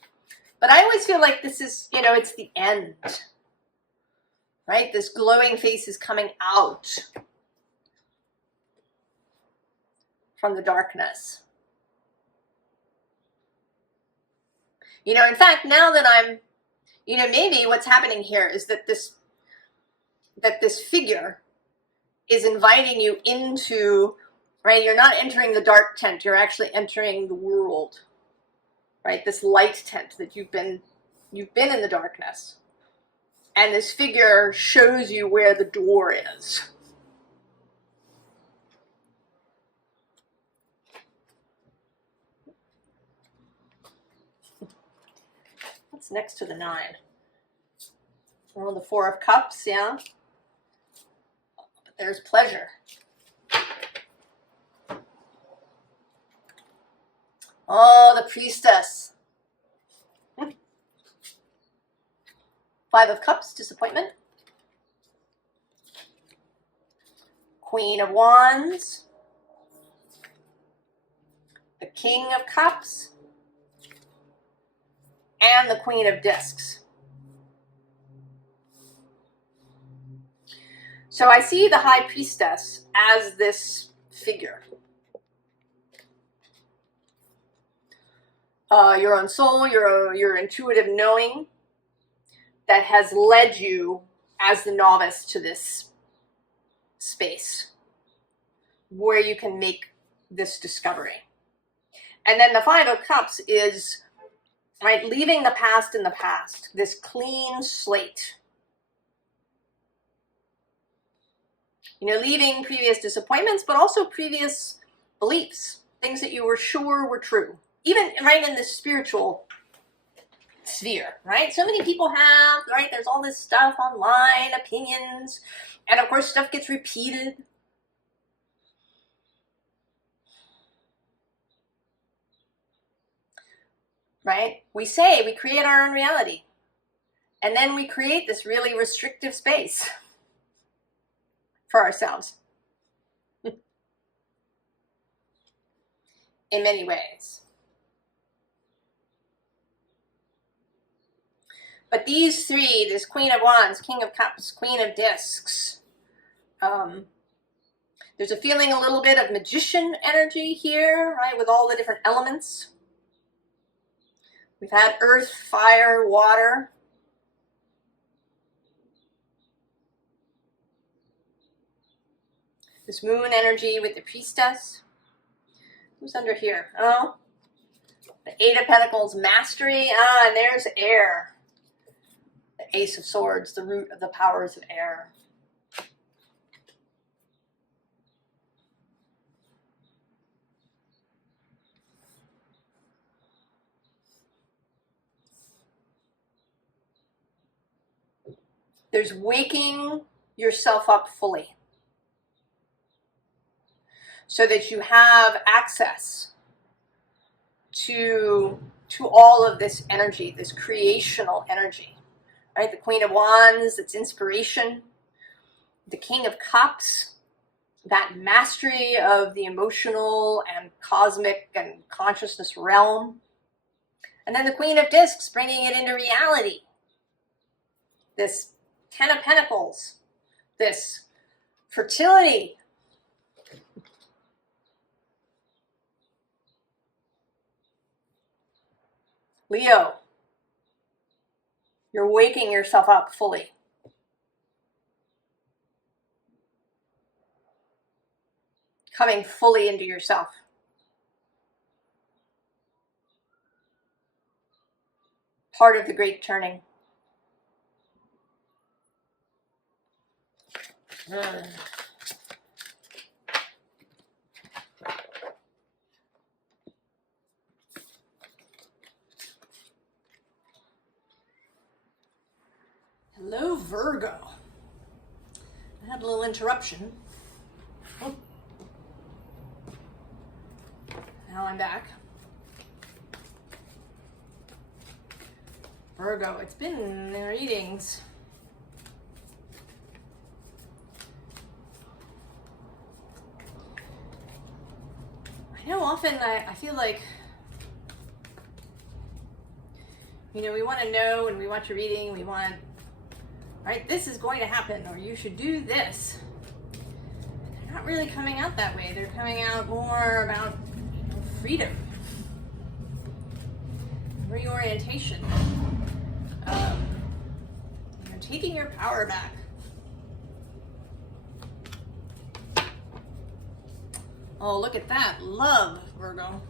But I always feel like this is, you know, it's the end. Right? This glowing face is coming out from the darkness. You know, in fact, now that I'm, you know, maybe what's happening here is that this figure is inviting you into, right? You're not entering the dark tent. You're actually entering the world, right? This light tent that you've been in the darkness. And this figure shows you where the door is. What's next to the 9? Oh, the 4 of Cups, yeah. But there's pleasure. Oh, the Priestess. 5 of Cups, disappointment. Queen of Wands. The King of Cups. And the Queen of Discs. So I see the High Priestess as this figure. Your own soul, your intuitive knowing that has led you as the novice to this space where you can make this discovery. And then the 5 of Cups is, right, leaving the past in the past, this clean slate. You know, leaving previous disappointments, but also previous beliefs, things that you were sure were true. Even right in the spiritual sphere, right? So many people have, right? There's all this stuff online, opinions, and of course stuff gets repeated. Right? We say we create our own reality. And then we create this really restrictive space for ourselves. In many ways. But these 3, this Queen of Wands, King of Cups, Queen of Discs, there's a feeling a little bit of magician energy here, right, with all the different elements. We've had earth, fire, water. This moon energy with the priestess. Who's under here? Oh, the Eight of Pentacles, mastery. And there's air. The Ace of Swords, the root of the powers of air. There's waking yourself up fully so that you have access to all of this energy, this creational energy, right? The Queen of Wands, it's inspiration. The King of Cups, that mastery of the emotional and cosmic and consciousness realm. And then the Queen of Discs, bringing it into reality. This Ten of Pentacles, this fertility. Leo, you're waking yourself up fully. Coming fully into yourself. Part of the great turning. Hello, Virgo. I had a little interruption. Oh. Now I'm back. Virgo, it's been in the readings. I know often I feel like, you know, we want to know when we watch a reading, we want, right, this is going to happen, or you should do this. They're not really coming out that way. They're coming out more about freedom, reorientation, you know, taking your power back. Oh, look at that. Love, Virgo.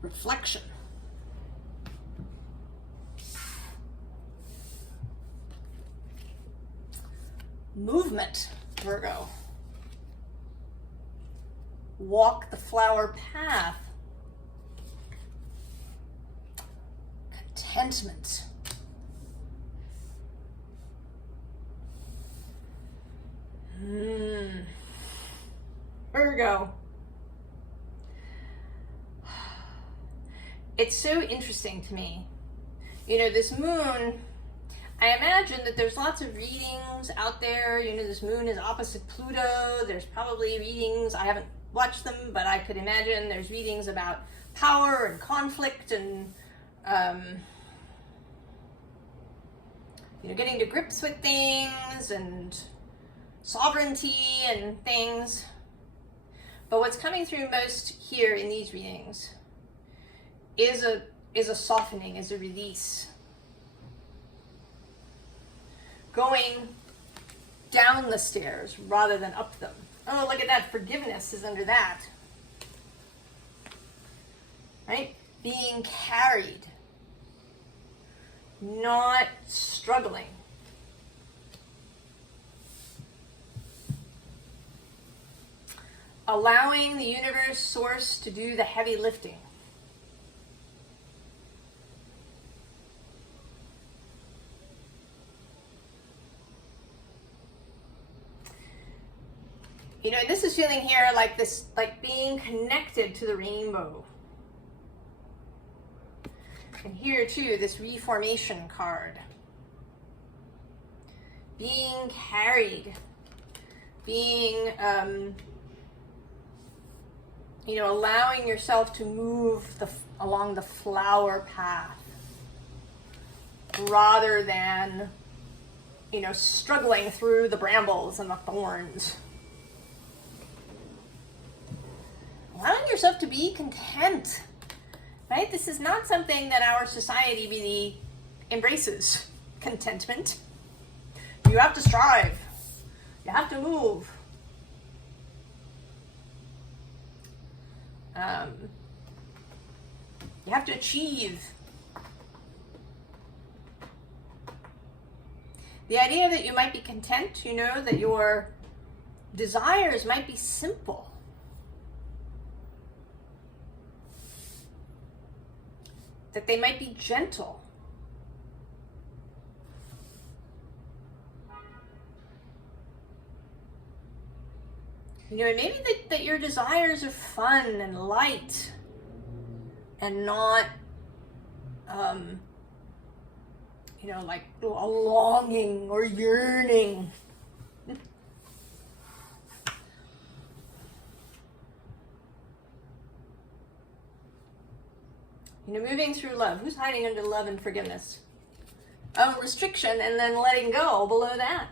Reflection. Movement, Virgo. Walk the flower path. Contentment. Virgo. It's so interesting to me. You know, this moon, I imagine that there's lots of readings out there. You know, this moon is opposite Pluto. There's probably readings, I haven't watched them, but I could imagine there's readings about power and conflict and, you know, getting to grips with things and sovereignty and things. But what's coming through most here in these readings is a softening, is a release. Going down the stairs rather than up them. Oh, look at that. Forgiveness is under that. Right? Being carried. Not struggling. Allowing the universe, source, to do the heavy lifting. You know, this is feeling here like this, like being connected to the rainbow. And here too, this reformation card. Being carried. Being, you know, allowing yourself to move along the flower path rather than, you know, struggling through the brambles and the thorns. Allowing yourself to be content, right? This is not something that our society really embraces, contentment. You have to strive. You have to move. You have to achieve. The idea that you might be content, you know, that your desires might be simple. That they might be gentle. You know, maybe that your desires are fun and light and not, you know, like a longing or yearning. You know, moving through love. Who's hiding under love and forgiveness? Oh, restriction and then letting go below that.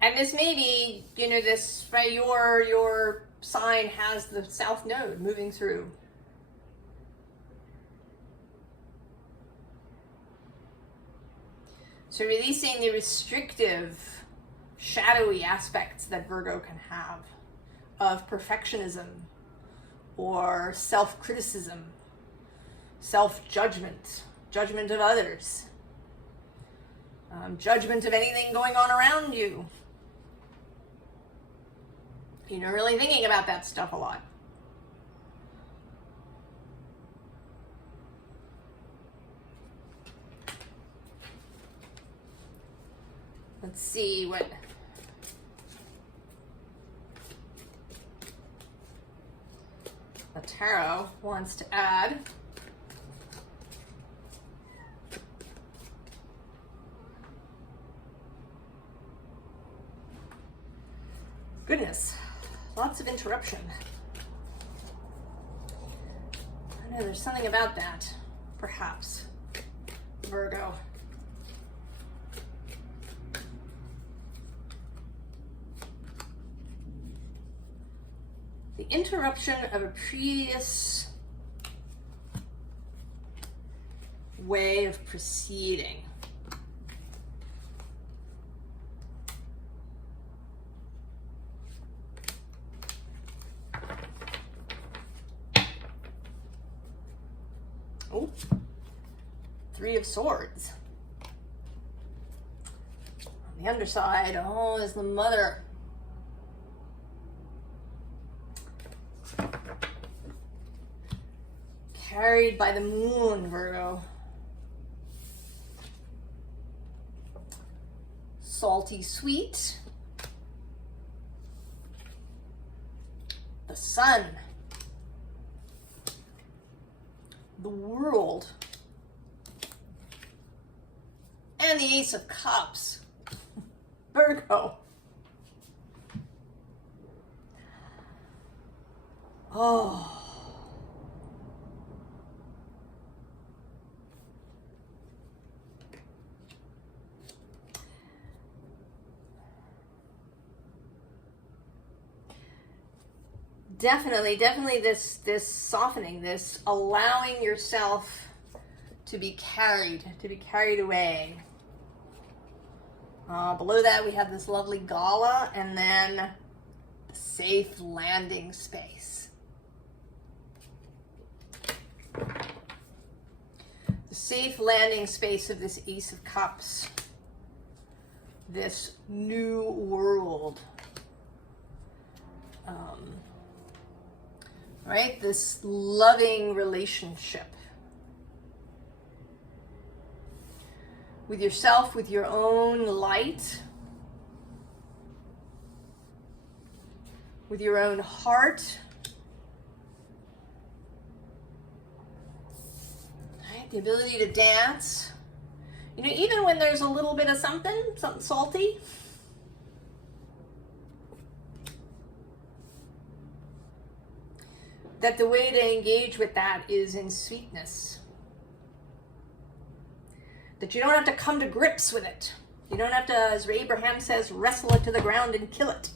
And this may be, you know, this, right, your sign has the south node moving through. So releasing the restrictive, shadowy aspects that Virgo can have of perfectionism or self-criticism, self-judgment, judgment of others, judgment of anything going on around you. You know, really thinking about that stuff a lot. Let's see what the tarot wants to add. Goodness, lots of interruption. I know there's something about that, perhaps, Virgo. The interruption of a previous way of proceeding. Oh, Three of Swords. On the underside, oh, is the Mother. Carried by the moon, Virgo. Salty sweet. The Sun. The World. And the Ace of Cups. Virgo. Oh. Definitely this softening, this allowing yourself to be carried away. Below that we have this lovely gala and then the safe landing space. The safe landing space of this Ace of Cups. This new world. Right? This loving relationship. with yourself, with your own light, with your own heart. Right? The ability to dance. You know, even when there's a little bit of something salty. That the way to engage with that is in sweetness. That you don't have to come to grips with it. You don't have to, as Abraham says, wrestle it to the ground and kill it.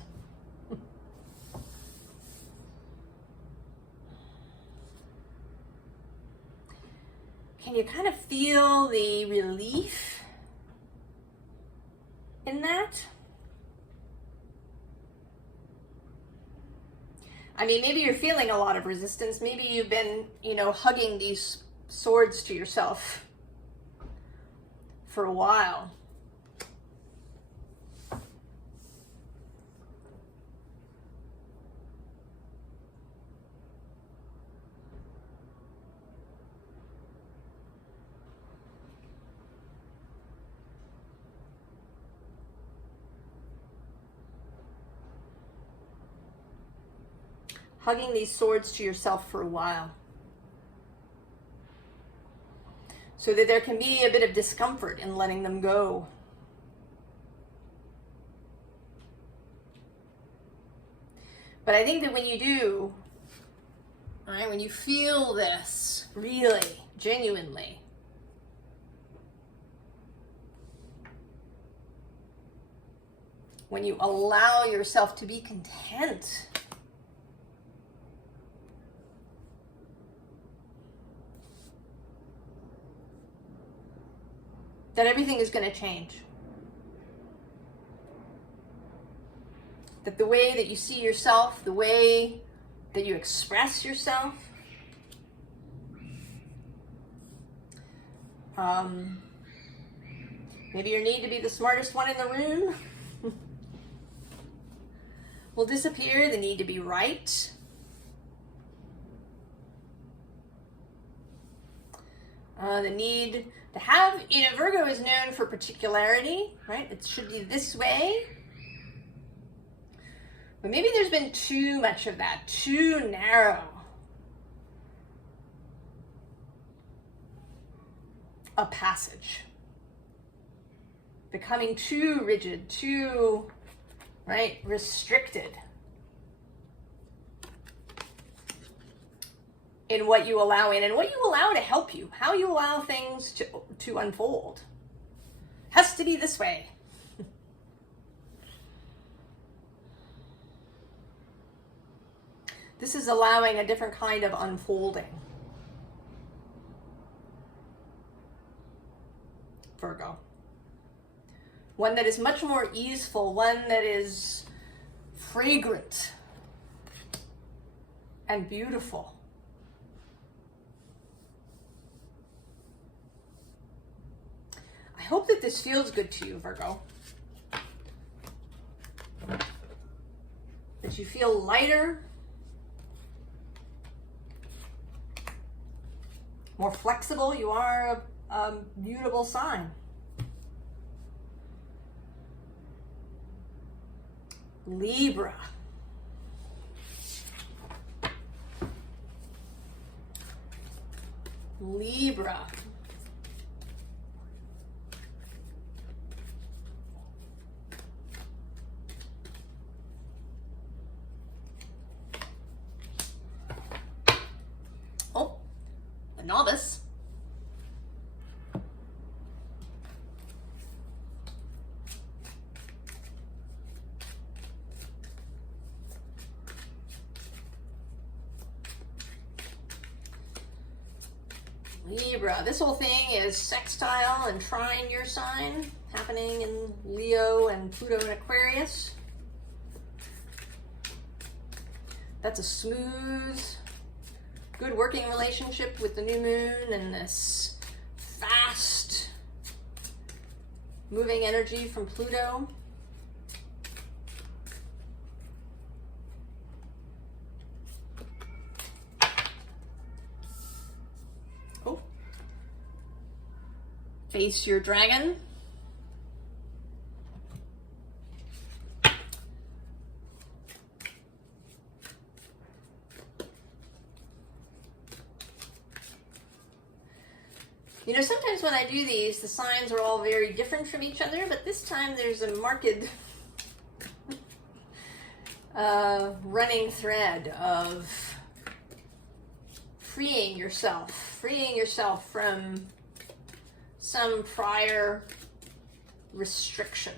Can you kind of feel the relief in that? I mean, maybe you're feeling a lot of resistance. Maybe you've been, you know, hugging these swords to yourself for a while. Hugging these swords to yourself for a while. So that there can be a bit of discomfort in letting them go. But I think that when you do, right, when you feel this really, genuinely, when you allow yourself to be content, that everything is going to change. That the way that you see yourself, the way that you express yourself, maybe your need to be the smartest one in the room will disappear. The need to be right. The need to have, you know, Virgo is known for particularity, right? It should be this way. But maybe there's been too much of that, too narrow a passage. Becoming too rigid, too, right, restricted in what you allow in and what you allow to help you, how you allow things to unfold. Has to be this way. This is allowing a different kind of unfolding. Virgo. One that is much more easeful, one that is fragrant and beautiful. I hope that this feels good to you, Virgo. That you feel lighter, more flexible. You are a mutable sign. Libra. Libra. Oh, the novice. Libra. This whole thing is sextile and trine your sign, happening in Leo and Pluto and Aquarius. That's a smooth, good working relationship with the new moon and this fast moving energy from Pluto. Face your dragon. You know, sometimes when I do these, the signs are all very different from each other, but this time there's a marked running thread of freeing yourself from some prior restriction.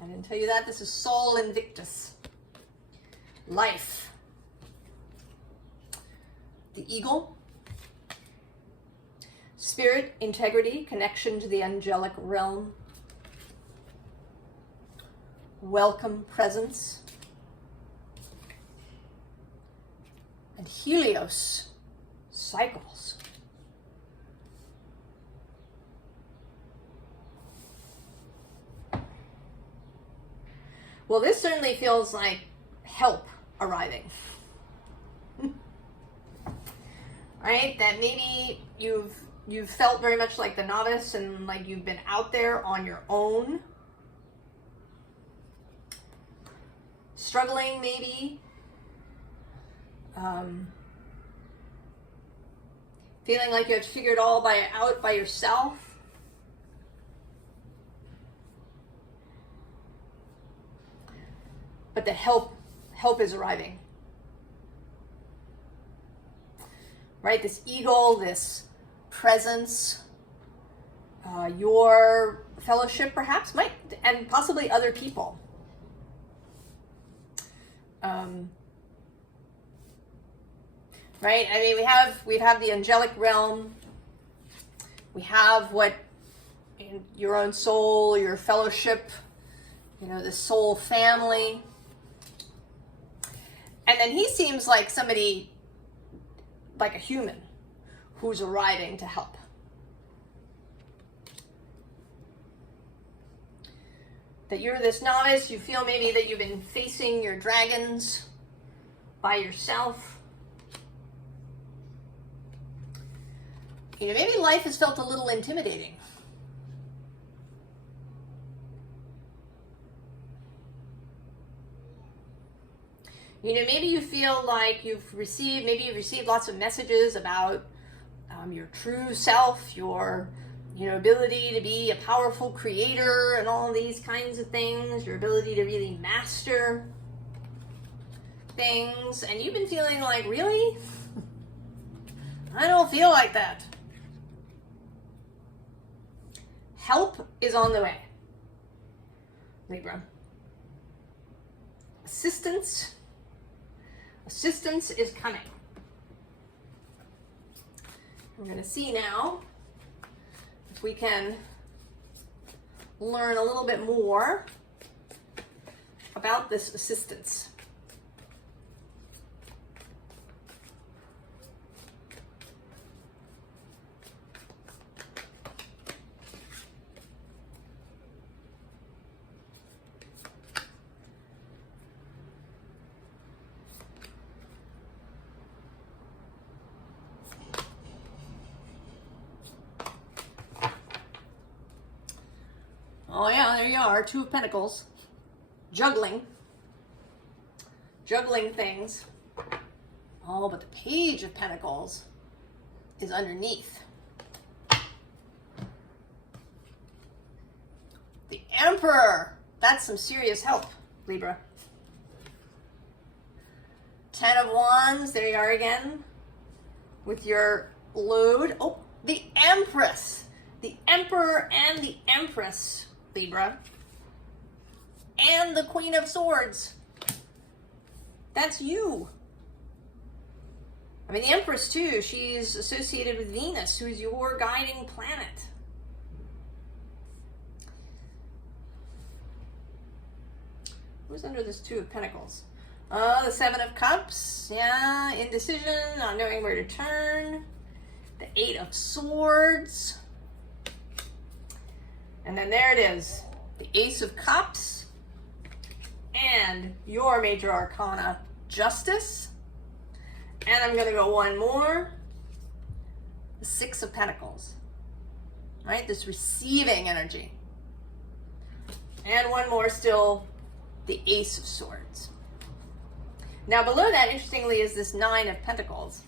I didn't tell you that. This is Sol Invictus. Life. The eagle. Spirit, integrity, connection to the angelic realm. Welcome presence. And Helios, cycles. Well, this certainly feels like help arriving. Right? That maybe you've felt very much like the novice and like you've been out there on your own. Struggling maybe. Feeling like you have to figure it all out by yourself. But the help is arriving. Right? This eagle, this presence, your fellowship perhaps might, and possibly other people. Right? I mean, we have the angelic realm. We have what in your own soul, your fellowship, you know, the soul family. And then he seems like somebody, like a human, who's arriving to help. That you're this novice, you feel maybe that you've been facing your dragons by yourself. You know, maybe life has felt a little intimidating. You know, maybe you feel like you've received lots of messages about your true self, your ability to be a powerful creator and all these kinds of things, your ability to really master things, and you've been feeling like, really? I don't feel like that. Help is on the way, Libra. Assistance is coming. We're going to see now if we can learn a little bit more about this assistance. Oh yeah, there you are, Two of Pentacles. Juggling things. Oh, but the Page of Pentacles is underneath. The Emperor. That's some serious help, Libra. Ten of Wands, there you are again. With your load. Oh, the Empress. The Emperor and the Empress, Libra. And the Queen of Swords. That's you. I mean, the Empress, too, she's associated with Venus, who's your guiding planet. Who's under this Two of Pentacles? The Seven of Cups. Yeah, indecision, not knowing where to turn. The Eight of Swords. And then there it is. the Ace of Cups, and your major arcana, Justice. And I'm going to go one more, the Six of Pentacles, right? This receiving energy. And one more still, the Ace of Swords. Now below that, interestingly, is this Nine of Pentacles.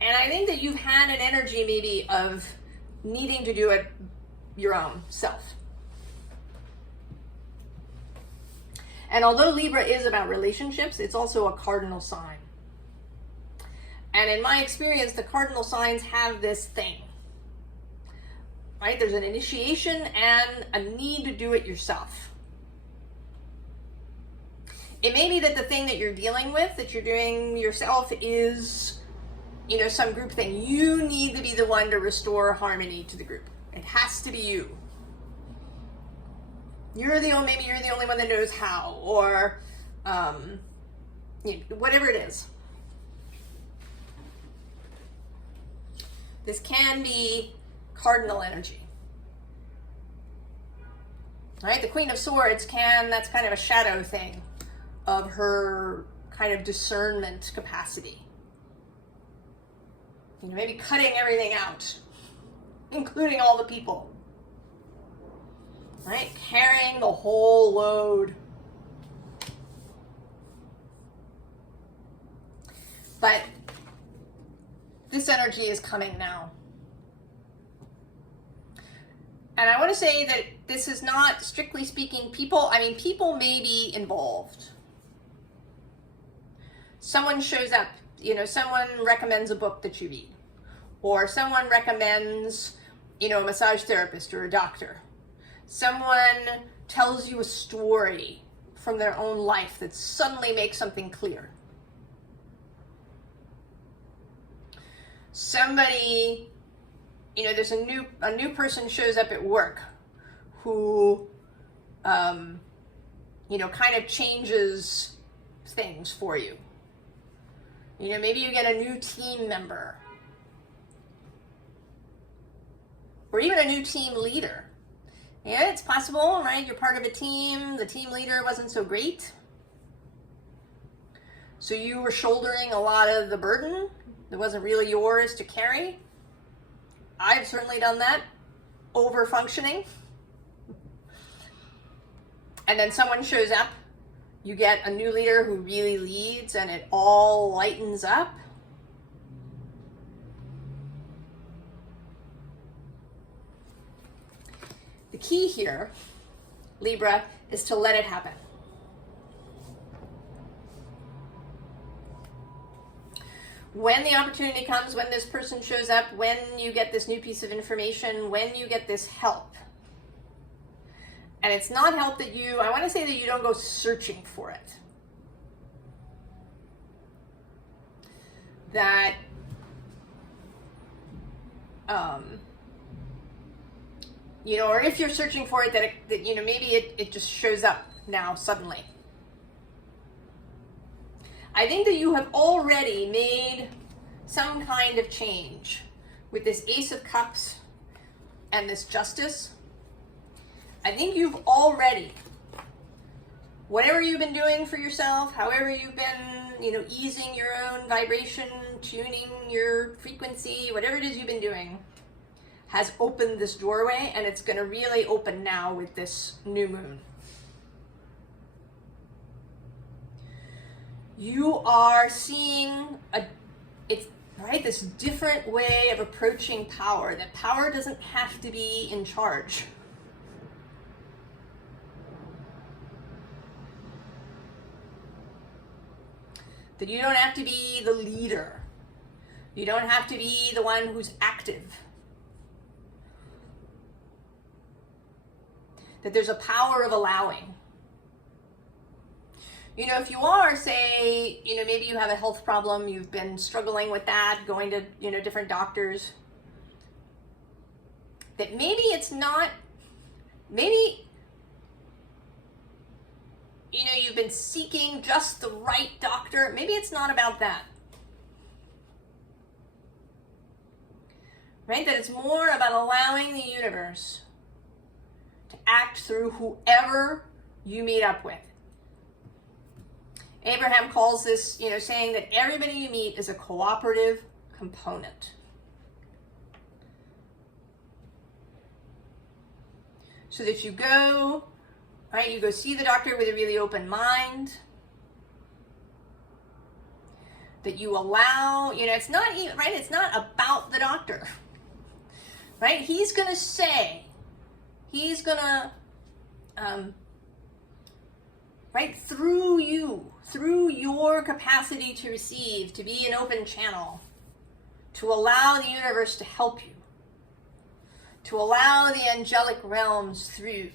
And I think that you've had an energy maybe of needing to do it your own self. And although Libra is about relationships, it's also a cardinal sign. And in my experience, the cardinal signs have this thing, right? There's an initiation and a need to do it yourself. It may be that the thing that you're dealing with, that you're doing yourself, is, you know, some group thing. You need to be the one to restore harmony to the group. It has to be you. Maybe you're the only one that knows how, or you know, whatever it is. This can be cardinal energy. Right? The Queen of Swords that's kind of a shadow thing of her kind of discernment capacity. You know, maybe cutting everything out, including all the people. Right? Carrying the whole load. But this energy is coming now. And I want to say that this is not, strictly speaking, people may be involved. Someone shows up, you know, someone recommends a book that you read. Or someone recommends, you know, a massage therapist or a doctor. Someone tells you a story from their own life that suddenly makes something clear. Somebody, you know, there's a new person shows up at work who, you know, kind of changes things for you. You know, maybe you get a new team member. Or even a new team leader. Yeah, it's possible, right? You're part of a team. The team leader wasn't so great. So you were shouldering a lot of the burden that wasn't really yours to carry. I've certainly done that. Over-functioning. And then someone shows up. You get a new leader who really leads and it all lightens up. The key here, Libra, is to let it happen. When the opportunity comes, when this person shows up, when you get this new piece of information, when you get this help. And it's not help that I want to say that you don't go searching for it. That, you know, or if you're searching for it, that you know, maybe it just shows up now suddenly. I think that you have already made some kind of change with this Ace of Cups and this Justice. I think you've already, whatever you've been doing for yourself, however you've been, you know, easing your own vibration, tuning your frequency, whatever it is you've been doing, has opened this doorway, and it's going to really open now with this new moon. You are seeing this different way of approaching power, that power doesn't have to be in charge. That you don't have to be the leader. You don't have to be the one who's active. That there's a power of allowing. You know, if you are, say, you know, maybe you have a health problem, you've been struggling with that, going to, you know, different doctors, that maybe it's not, maybe, you know, you've been seeking just the right doctor. Maybe it's not about that. Right? That it's more about allowing the universe to act through whoever you meet up with. Abraham calls this, saying that everybody you meet is a cooperative component. So that you go, right? You go see the doctor with a really open mind. That you allow, it's not even, right? It's not about the doctor, right? He's going to say, he's going to, right, through you, through your capacity to receive, to be an open channel, to allow the universe to help you, to allow the angelic realms through,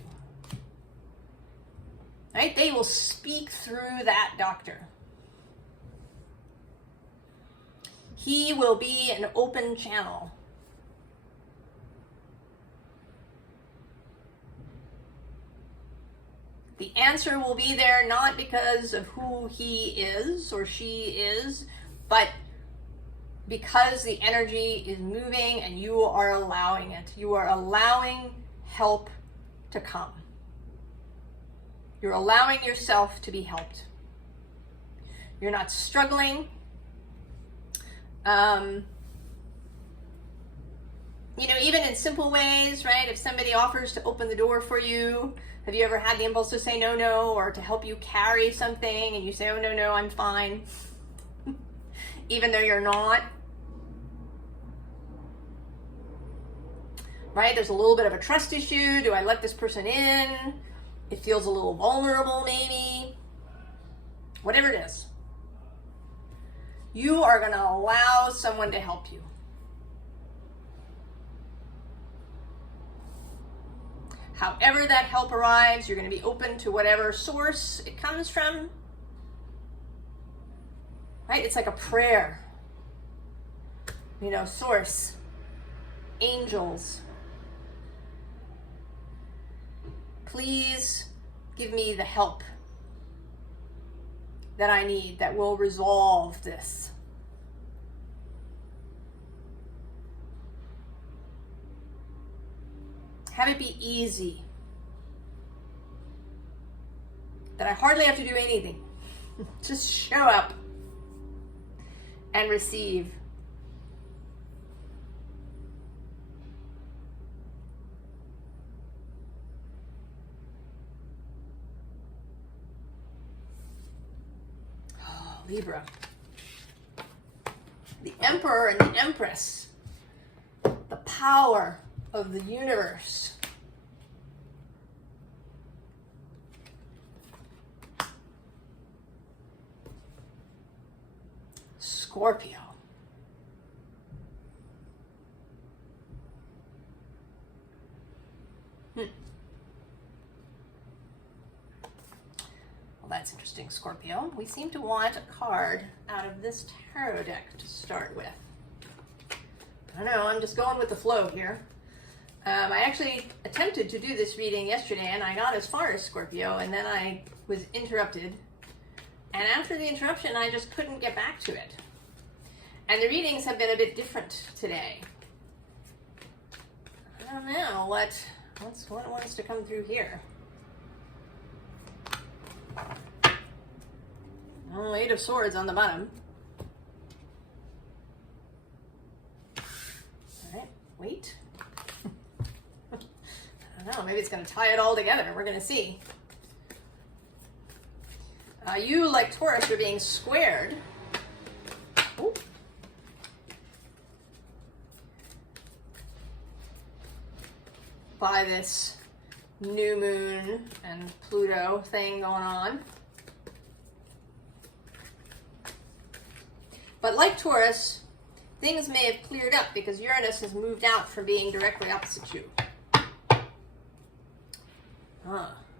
right? They will speak through that doctor. He will be an open channel. The answer will be there not because of who he is or she is, but because the energy is moving and you are allowing it. You are allowing help to come. You're allowing yourself to be helped. You're not struggling. Even in simple ways, right? If somebody offers to open the door for you, have you ever had the impulse to say no, or to help you carry something and you say, oh, no, I'm fine, even though you're not? Right? There's a little bit of a trust issue. Do I let this person in? It feels a little vulnerable, maybe. Whatever it is. You are going to allow someone to help you. However that help arrives, you're going to be open to whatever source it comes from. Right? It's like a prayer. Source, angels, please give me the help that I need that will resolve this. Have it be easy. That I hardly have to do anything. Just show up and receive. Oh, Libra. The Emperor and the Empress. The power of the universe. Scorpio. Well, that's interesting, Scorpio. We seem to want a card out of this tarot deck to start with. I don't know, I'm just going with the flow here. I actually attempted to do this reading yesterday and I got as far as Scorpio and then I was interrupted. And after the interruption, I just couldn't get back to it. And the readings have been a bit different today. I don't know what wants to come through here. Oh, Eight of Swords on the bottom. All right, wait. I don't know, maybe it's going to tie it all together. We're going to see. You, like Taurus, are being squared. Ooh. By this new moon and Pluto thing going on. But like Taurus, things may have cleared up because Uranus has moved out from being directly opposite you.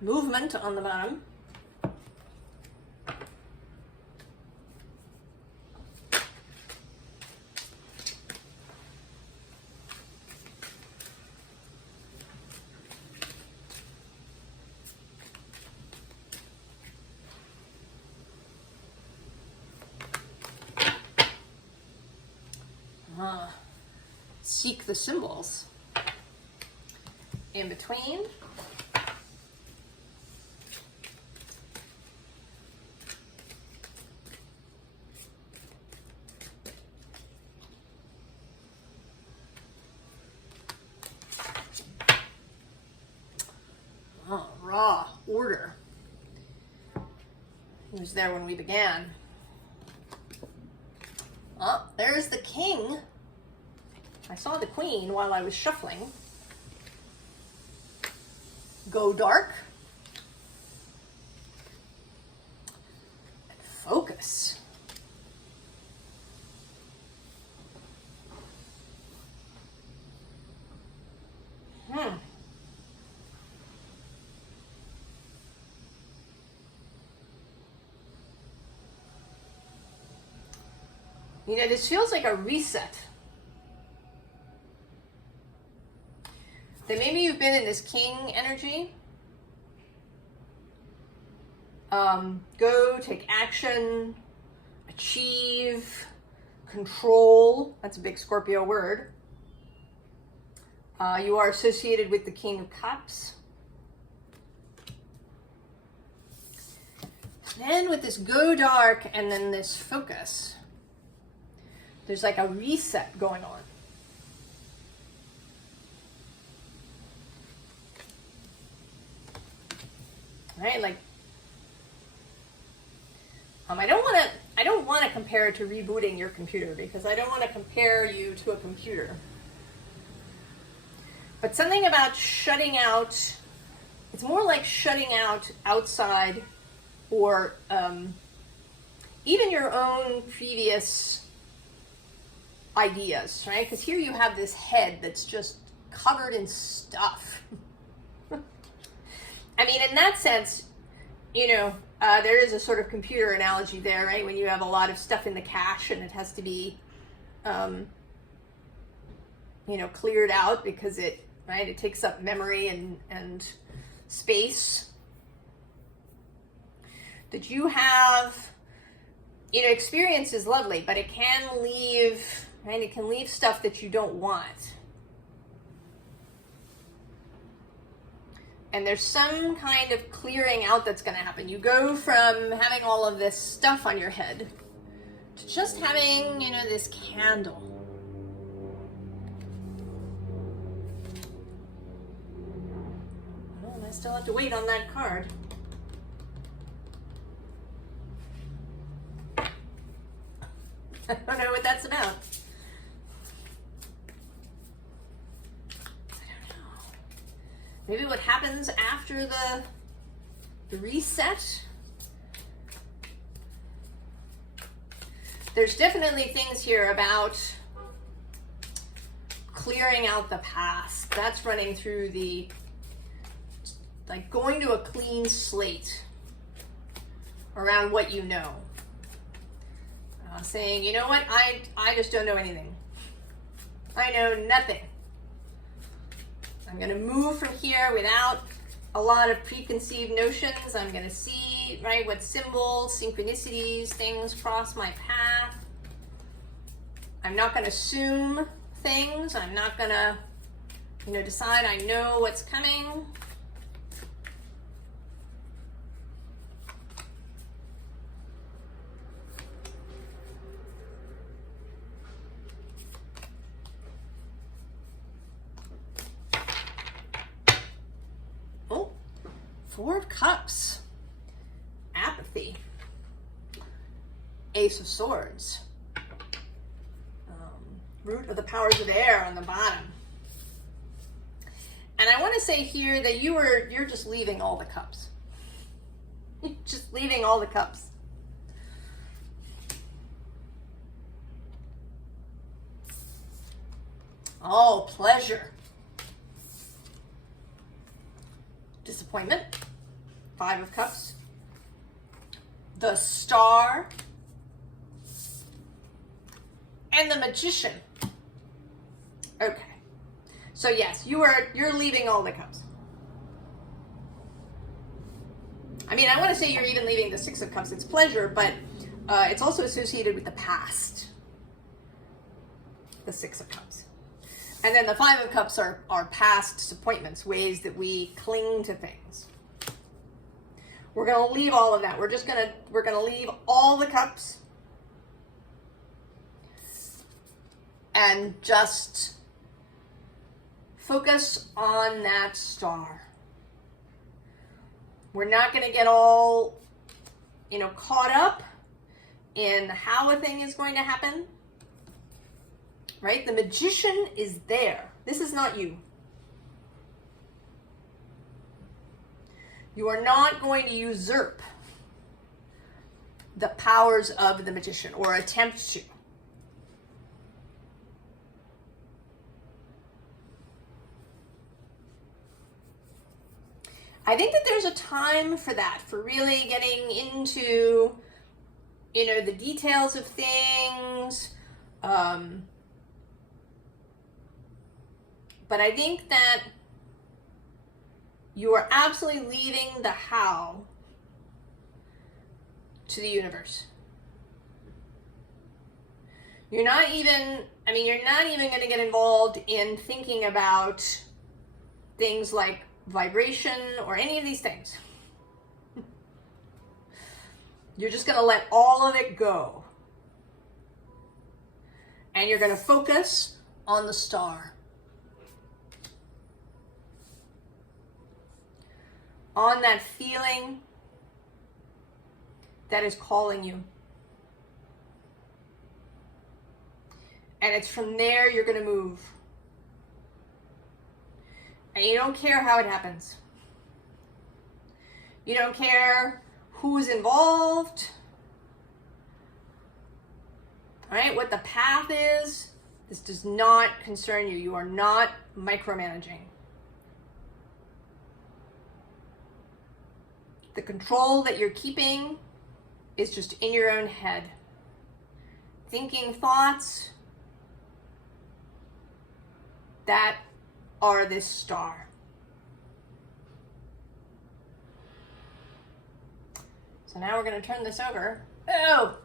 Movement on the bottom. Seek the symbols in between. was there when we began. Oh, there's the king. I saw the queen while I was shuffling. Go dark. And focus. You know, this feels like a reset. That maybe you've been in this king energy. Go, take action, achieve, control. That's a big Scorpio word. You are associated with the King of Cups. Then with this go dark and then this focus, there's like a reset going on. Right? Like, I don't want to compare it to rebooting your computer, because I don't want to compare you to a computer. But something about shutting out, it's more like shutting out outside or even your own previous ideas, right? Because here you have this head that's just covered in stuff. I mean, in that sense, you know, there is a sort of computer analogy there, right? When you have a lot of stuff in the cache and it has to be, you know, cleared out because it takes up memory and space. That you have, you know, experience is lovely, but it can leave, right? It can leave stuff that you don't want. And there's some kind of clearing out that's going to happen. You go from having all of this stuff on your head to just having, you know, this candle. Oh, and I still have to wait on that card. I don't know what that's about. Maybe what happens after the reset. There's definitely things here about clearing out the past. That's running through the, like going to a clean slate around what you know. Saying, you know what, I just don't know anything. I know nothing. I'm going to move from here without a lot of preconceived notions. I'm going to see, right, what symbols, synchronicities, things cross my path. I'm not going to assume things. I'm not going to, you know, decide I know what's coming. Four of Cups, apathy, Ace of Swords, root of the powers of air on the bottom. And I want to say here that you're just leaving all the cups. Just leaving all the cups. Oh, pleasure. Disappointment. Five of Cups. The Star. And the Magician. Okay. So yes, you're leaving all the cups. I mean, I want to say you're even leaving the Six of Cups. It's pleasure, but it's also associated with the past. The Six of Cups. And then the Five of Cups are past disappointments, ways that we cling to things. We're going to leave all of that. We're going to leave all the cups and just focus on that star. We're not going to get all caught up in how a thing is going to happen, right? The magician is there. This is not you. You are not going to usurp the powers of the magician or attempt to. I think that there's a time for that, for really getting into, the details of things. But I think that you are absolutely leaving the how to the universe. You're not even going to get involved in thinking about things like vibration or any of these things. You're just going to let all of it go. And you're going to focus on the star. On that feeling that is calling you. And it's from there you're going to move. And you don't care how it happens. You don't care who's involved. All right, what the path is. This does not concern you. You are not micromanaging. The control that you're keeping is just in your own head. Thinking thoughts that are this star. So now we're going to turn this over. Oh!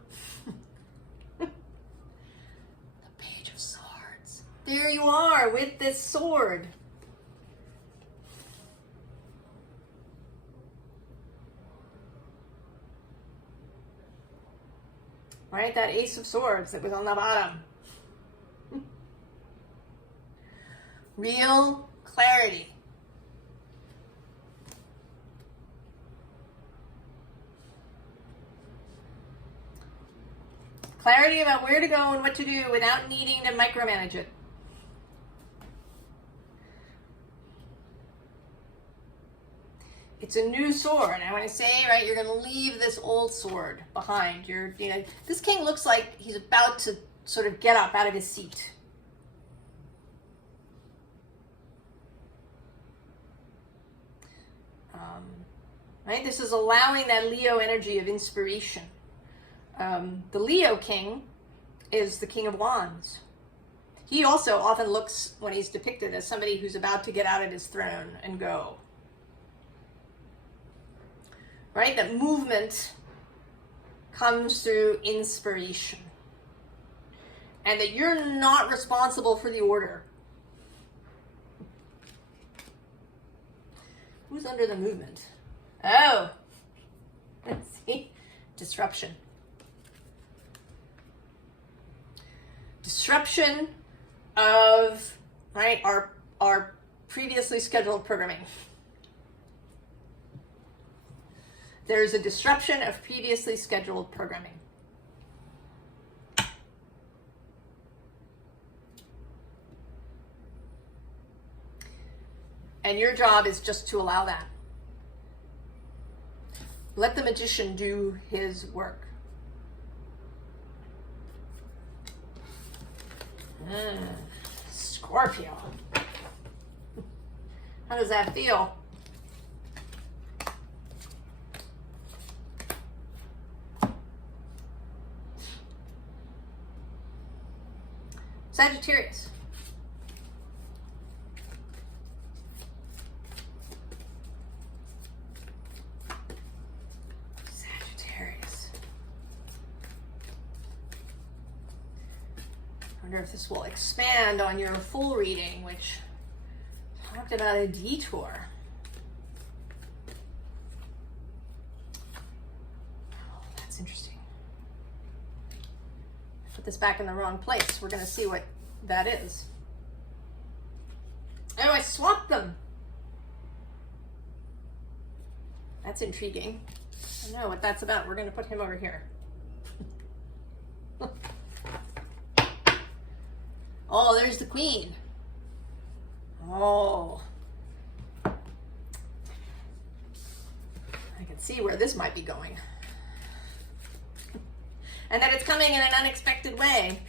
The Page of Swords. There you are with this sword. Right, that Ace of Swords that was on the bottom. Real clarity. Clarity about where to go and what to do without needing to micromanage it. It's a new sword. I want to say, right, you're going to leave this old sword behind. This king looks like he's about to sort of get up out of his seat. Right, this is allowing that Leo energy of inspiration. The Leo king is the King of Wands. He also often looks, when he's depicted, as somebody who's about to get out of his throne and go. Right? That movement comes through inspiration. And that you're not responsible for the order. Who's under the movement? Oh, let's see. Disruption. Disruption of, right, our previously scheduled programming. There's a disruption of previously scheduled programming. And your job is just to allow that. Let the magician do his work. Scorpio. How does that feel? Sagittarius. Sagittarius. I wonder if this will expand on your full reading, which talked about a detour. Oh, that's interesting. Put this back in the wrong place. We're going to see what that is. Oh, I swapped them. That's intriguing. don't know what that's about. We're going to put him over here. Oh, there's the Queen. Oh. I can see where this might be going. And that it's coming in an unexpected way.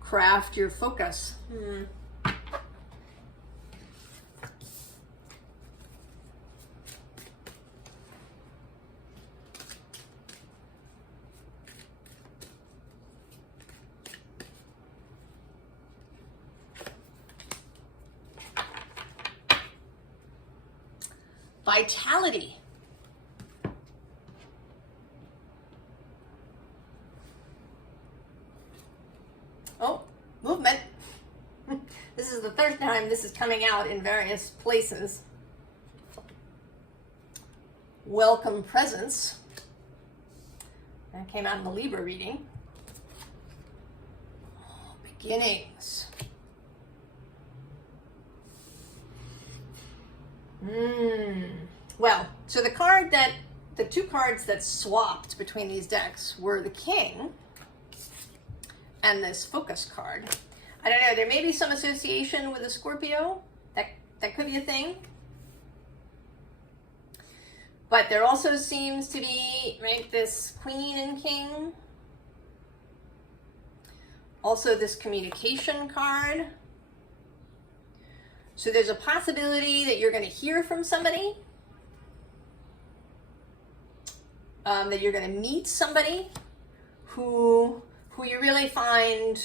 Craft your focus. Vitality. Oh, movement. This is the third time this is coming out in various places. Welcome presence. That came out in the Libra reading. Oh, beginnings. Well, so the two cards that swapped between these decks were the King and this focus card. I don't know, there may be some association with a Scorpio. That could be a thing. But there also seems to be, right, this Queen and King. Also this communication card. So there's a possibility that you're going to hear from somebody, that you're going to meet somebody who you really find,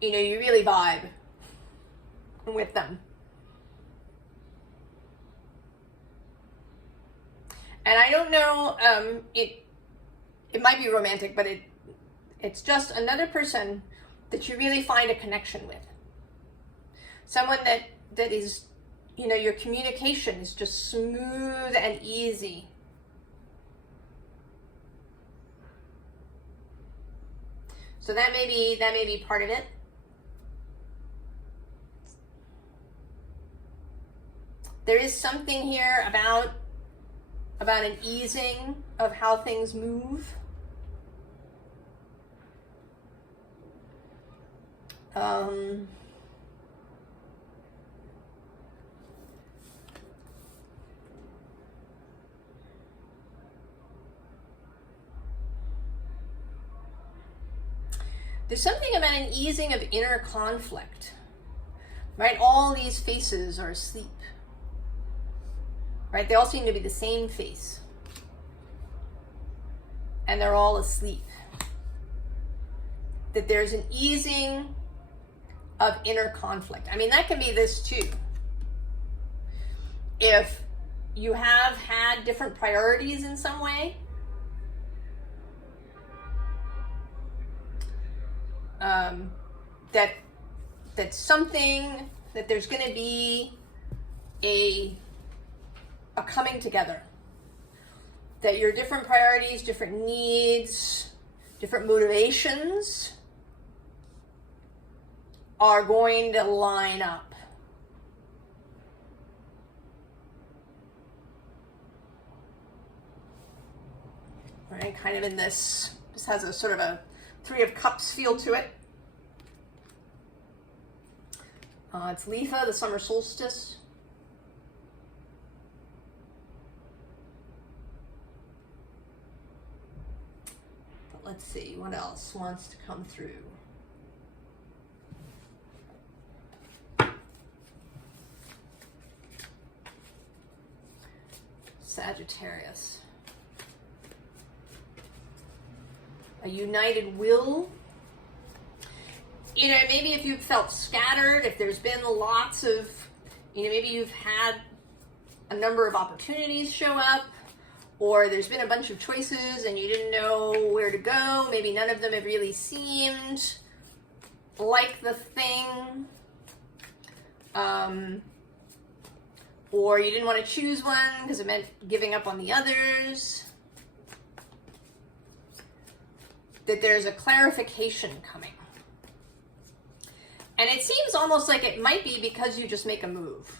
you really vibe with them. And I don't know, it might be romantic, but it's just another person that you really find a connection with. Someone that is, your communication is just smooth and easy. So that may be part of it. There is something here about an easing of how things move. There's something about an easing of inner conflict, right? All these faces are asleep, right? They all seem to be the same face, and they're all asleep. That there's an easing of inner conflict. I mean, that can be this too. If you have had different priorities in some way, that something, that there's going to be a coming together. That your different priorities, different needs, different motivations are going to line up. Right, kind of in this has a sort of a Three of Cups feel to it. It's Lifa, the summer solstice. But let's see, what else wants to come through? Sagittarius. A united will. Maybe if you've felt scattered, if there's been lots of, maybe you've had a number of opportunities show up, or there's been a bunch of choices and you didn't know where to go. Maybe none of them have really seemed like the thing. or you didn't want to choose one because it meant giving up on the others, that there's a clarification coming. And it seems almost like it might be because you just make a move.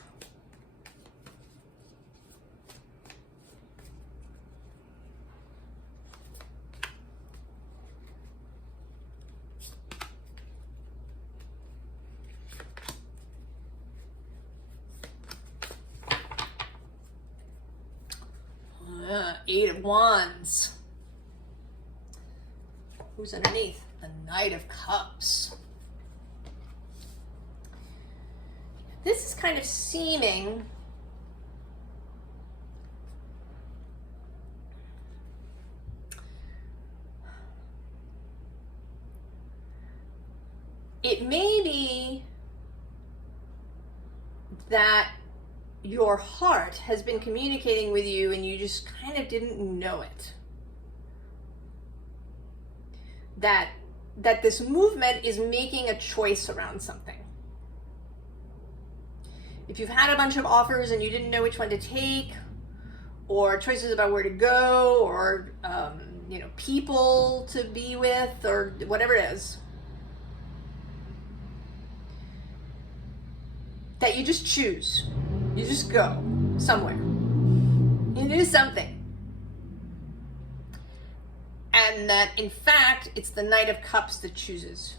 Eight of Wands. Who's underneath? The Knight of Cups. This is kind of seeming it may be that your heart has been communicating with you and you just kind of didn't know it. That this movement is making a choice around something. If you've had a bunch of offers and you didn't know which one to take, or choices about where to go, or people to be with, or whatever it is, that you just choose. You just go somewhere. You do something. And that, in fact, it's the Knight of Cups that chooses.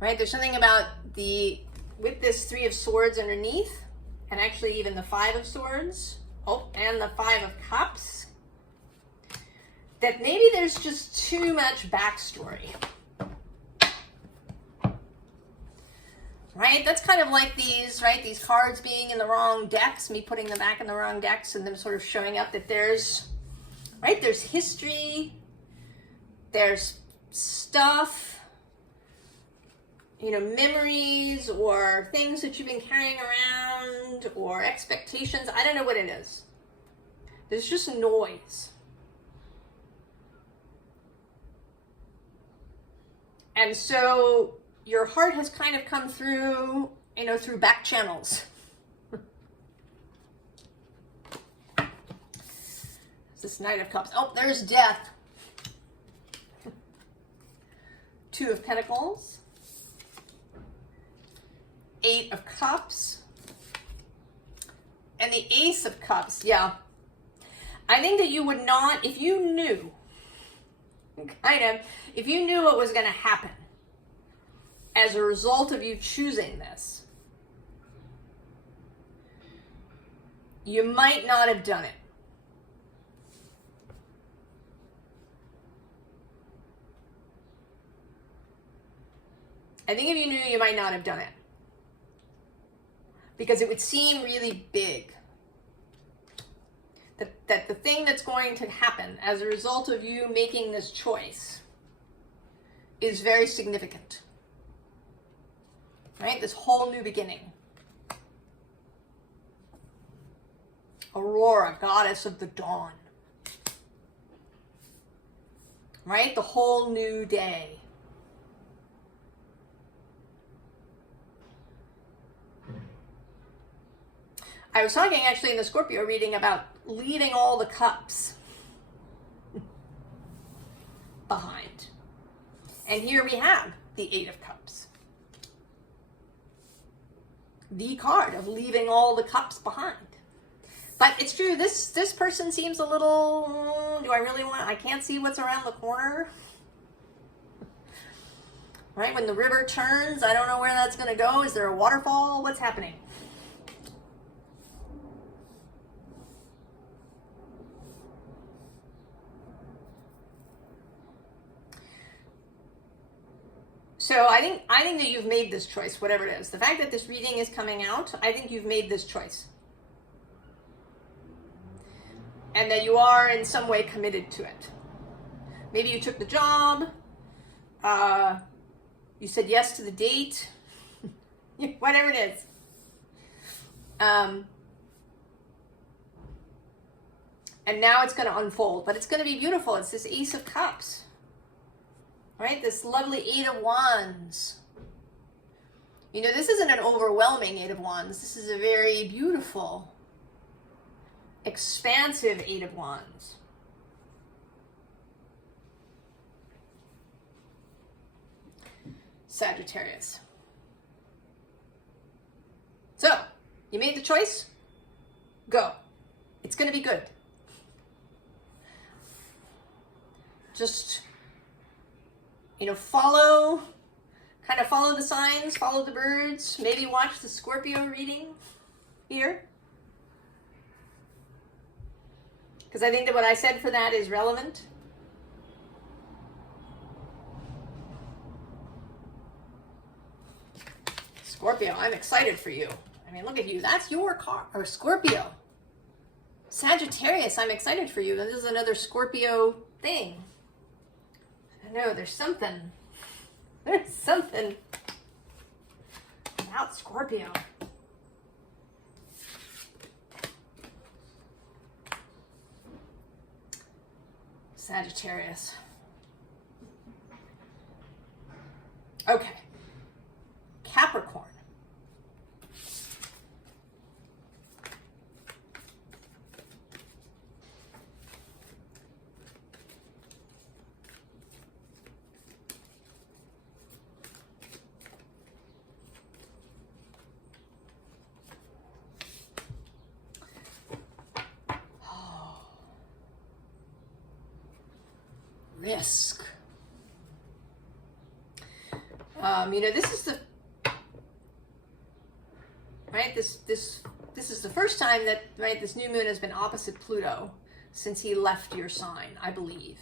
Right? There's something about with this Three of Swords underneath, and actually even the Five of Swords, and the Five of Cups, that maybe there's just too much backstory. Right? That's kind of like these, right? These cards being in the wrong decks, me putting them back in the wrong decks, and them sort of showing up that there's history, there's stuff, memories or things that you've been carrying around or expectations. I don't know what it is. There's just noise. And so your heart has kind of come through, through back channels. This Knight of Cups. Oh, there's Death. Two of Pentacles. Eight of Cups. And the Ace of Cups. Yeah. I think that you would not, if you knew, if you knew what was going to happen as a result of you choosing this, you might not have done it. I think if you knew, you might not have done it. Because it would seem really big. That the thing that's going to happen as a result of you making this choice is very significant. Right? This whole new beginning. Aurora, goddess of the dawn. Right? The whole new day. I was talking actually in the Scorpio reading about leaving all the cups behind. And here we have the Eight of Cups. The card of leaving all the cups behind. But it's true, this person seems a little, I can't see what's around the corner. Right, when the river turns, I don't know where that's going to go. Is there a waterfall? What's happening? So I think that you've made this choice, whatever it is. The fact that this reading is coming out, I think you've made this choice. And that you are in some way committed to it. Maybe you took the job. You said yes to the date. Whatever it is. And now it's going to unfold. But it's going to be beautiful. It's this Ace of Cups. right? This lovely Eight of Wands. You know, this isn't an overwhelming Eight of Wands. This is a very beautiful, expansive Eight of Wands. Sagittarius. So, you made the choice? Go. It's going to be good. Just, you know, kind of follow the signs, follow the birds, maybe watch the Scorpio reading here. Because I think that what I said for that is relevant. Scorpio, I'm excited for you. I mean, look at you. That's your car. Or Scorpio. Sagittarius, I'm excited for you. This is another Scorpio thing. I know, there's something. There's something about Scorpio. Sagittarius. Okay. Capricorn. Risk. You know, this is the right. This is the first time that this new moon has been opposite Pluto since he left your sign, I believe.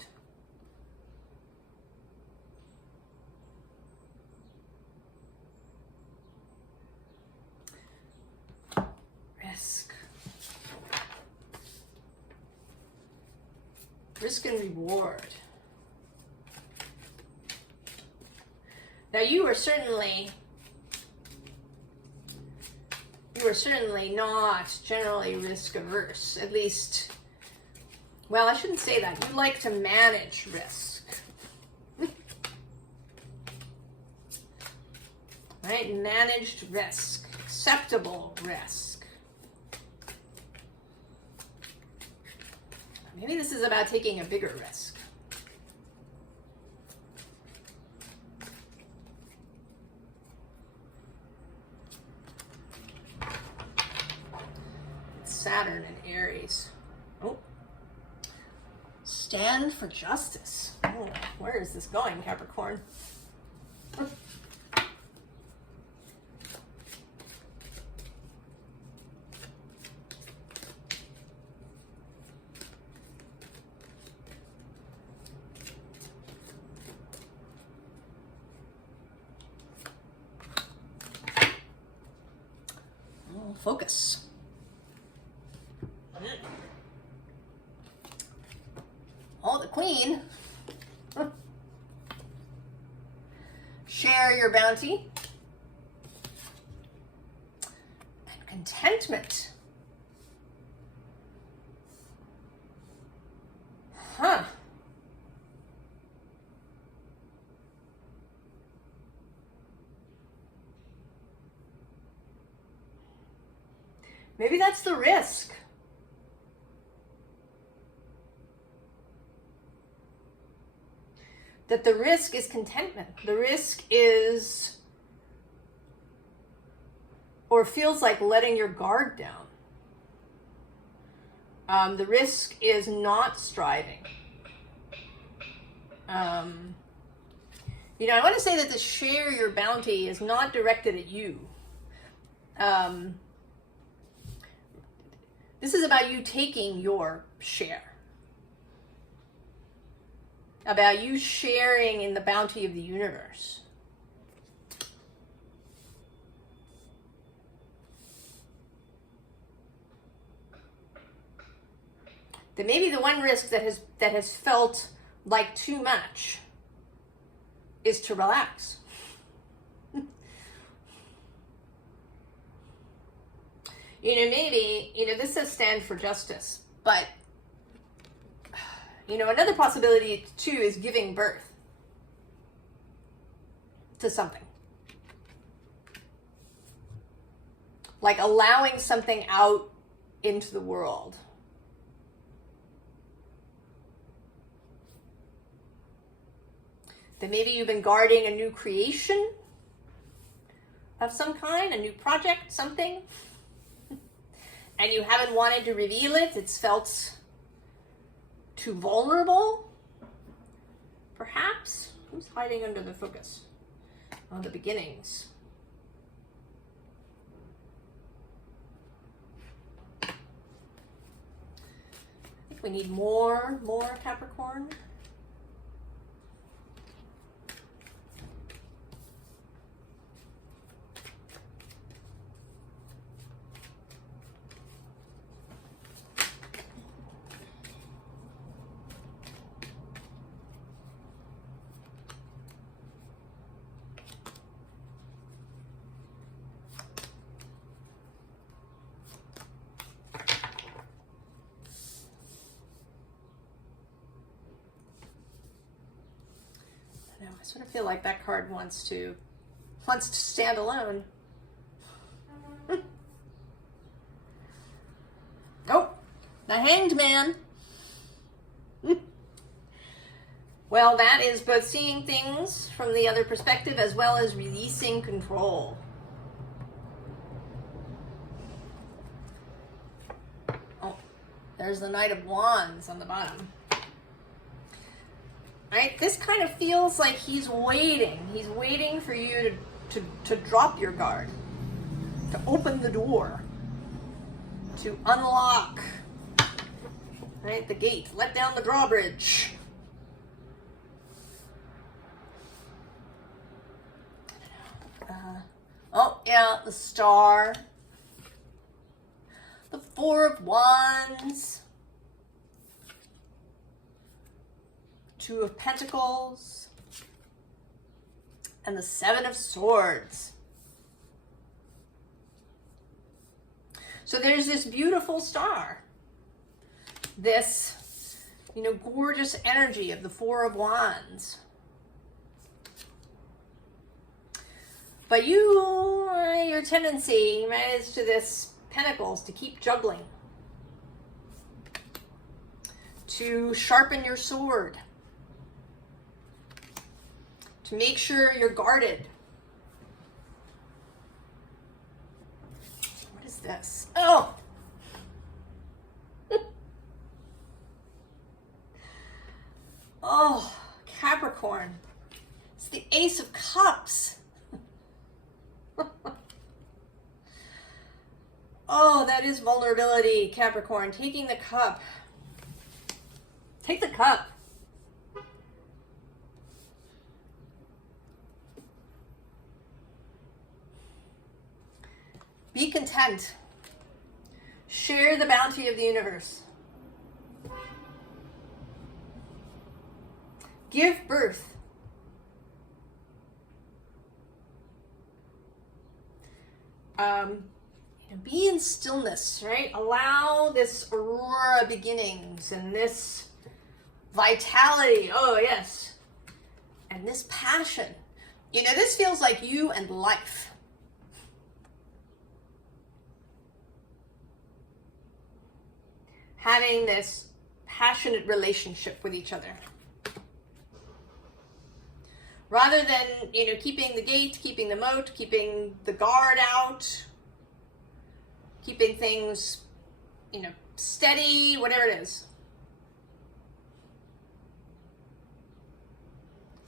Risk and reward. Now you are certainly not generally risk averse. At least, well, I shouldn't say that. You like to manage risk. Right? Managed risk. Acceptable risk. Maybe this is about taking a bigger risk. Saturn and Aries. Oh. Stand for justice. Oh, where is this going, Capricorn? Focus. Oh, the Queen. Share your bounty. And contentment. Huh. Maybe that's the risk. That the risk is contentment. The risk is, or feels like letting your guard down. The risk is not striving. You know, I want to say that the share your bounty is not directed at you. This is about you taking your share. About you sharing in the bounty of the universe. That maybe the one risk that has felt like too much is to relax. You know, maybe, you know, this says stand for justice, but, you know, another possibility too is giving birth. to something. Like allowing something out into the world. That maybe you've been guarding a new creation of some kind, a new project, something, and you haven't wanted to reveal it. It's felt too vulnerable, perhaps. Who's hiding under the focus? Oh, the beginnings. I think we need more Capricorn. I sort of feel like that card wants to stand alone. Oh, the Hanged Man. Well, that is both seeing things from the other perspective as well as releasing control. Oh, there's the Knight of Wands on the bottom. Right? This kind of feels like he's waiting. He's waiting for you to drop your guard, to open the door, to unlock, right, the gate, let down the drawbridge. Oh, yeah, the Star, the Four of Wands, Two of Pentacles, and the Seven of Swords. So there's this beautiful star, this, gorgeous energy of the Four of Wands. But your tendency, right, is to this Pentacles, to keep juggling, to sharpen your sword, to make sure you're guarded. What is this? Oh! Oh, Capricorn. It's the Ace of Cups. Oh, that is vulnerability, Capricorn. Taking the cup. Take the cup. Be content. Share the bounty of the universe. Give birth. Be in stillness, right? Allow this aurora beginnings and this vitality. Oh, yes. And this passion. This feels like you and life. Having this passionate relationship with each other. Rather than, keeping the gate, keeping the moat, keeping the guard out, keeping things, steady, whatever it is.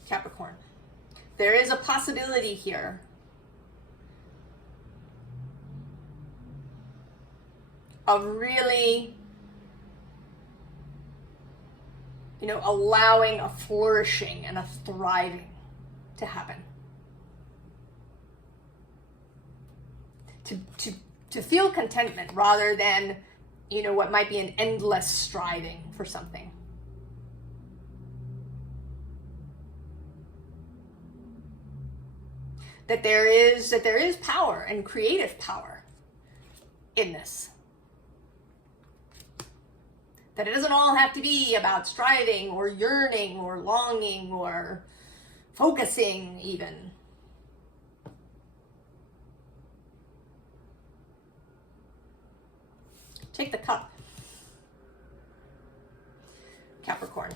Capricorn. There is a possibility here of really, allowing a flourishing and a thriving to happen. To feel contentment rather than, what might be an endless striving for something. That there is power and creative power in this. That it doesn't all have to be about striving or yearning or longing or focusing even. Take the cup. Capricorn.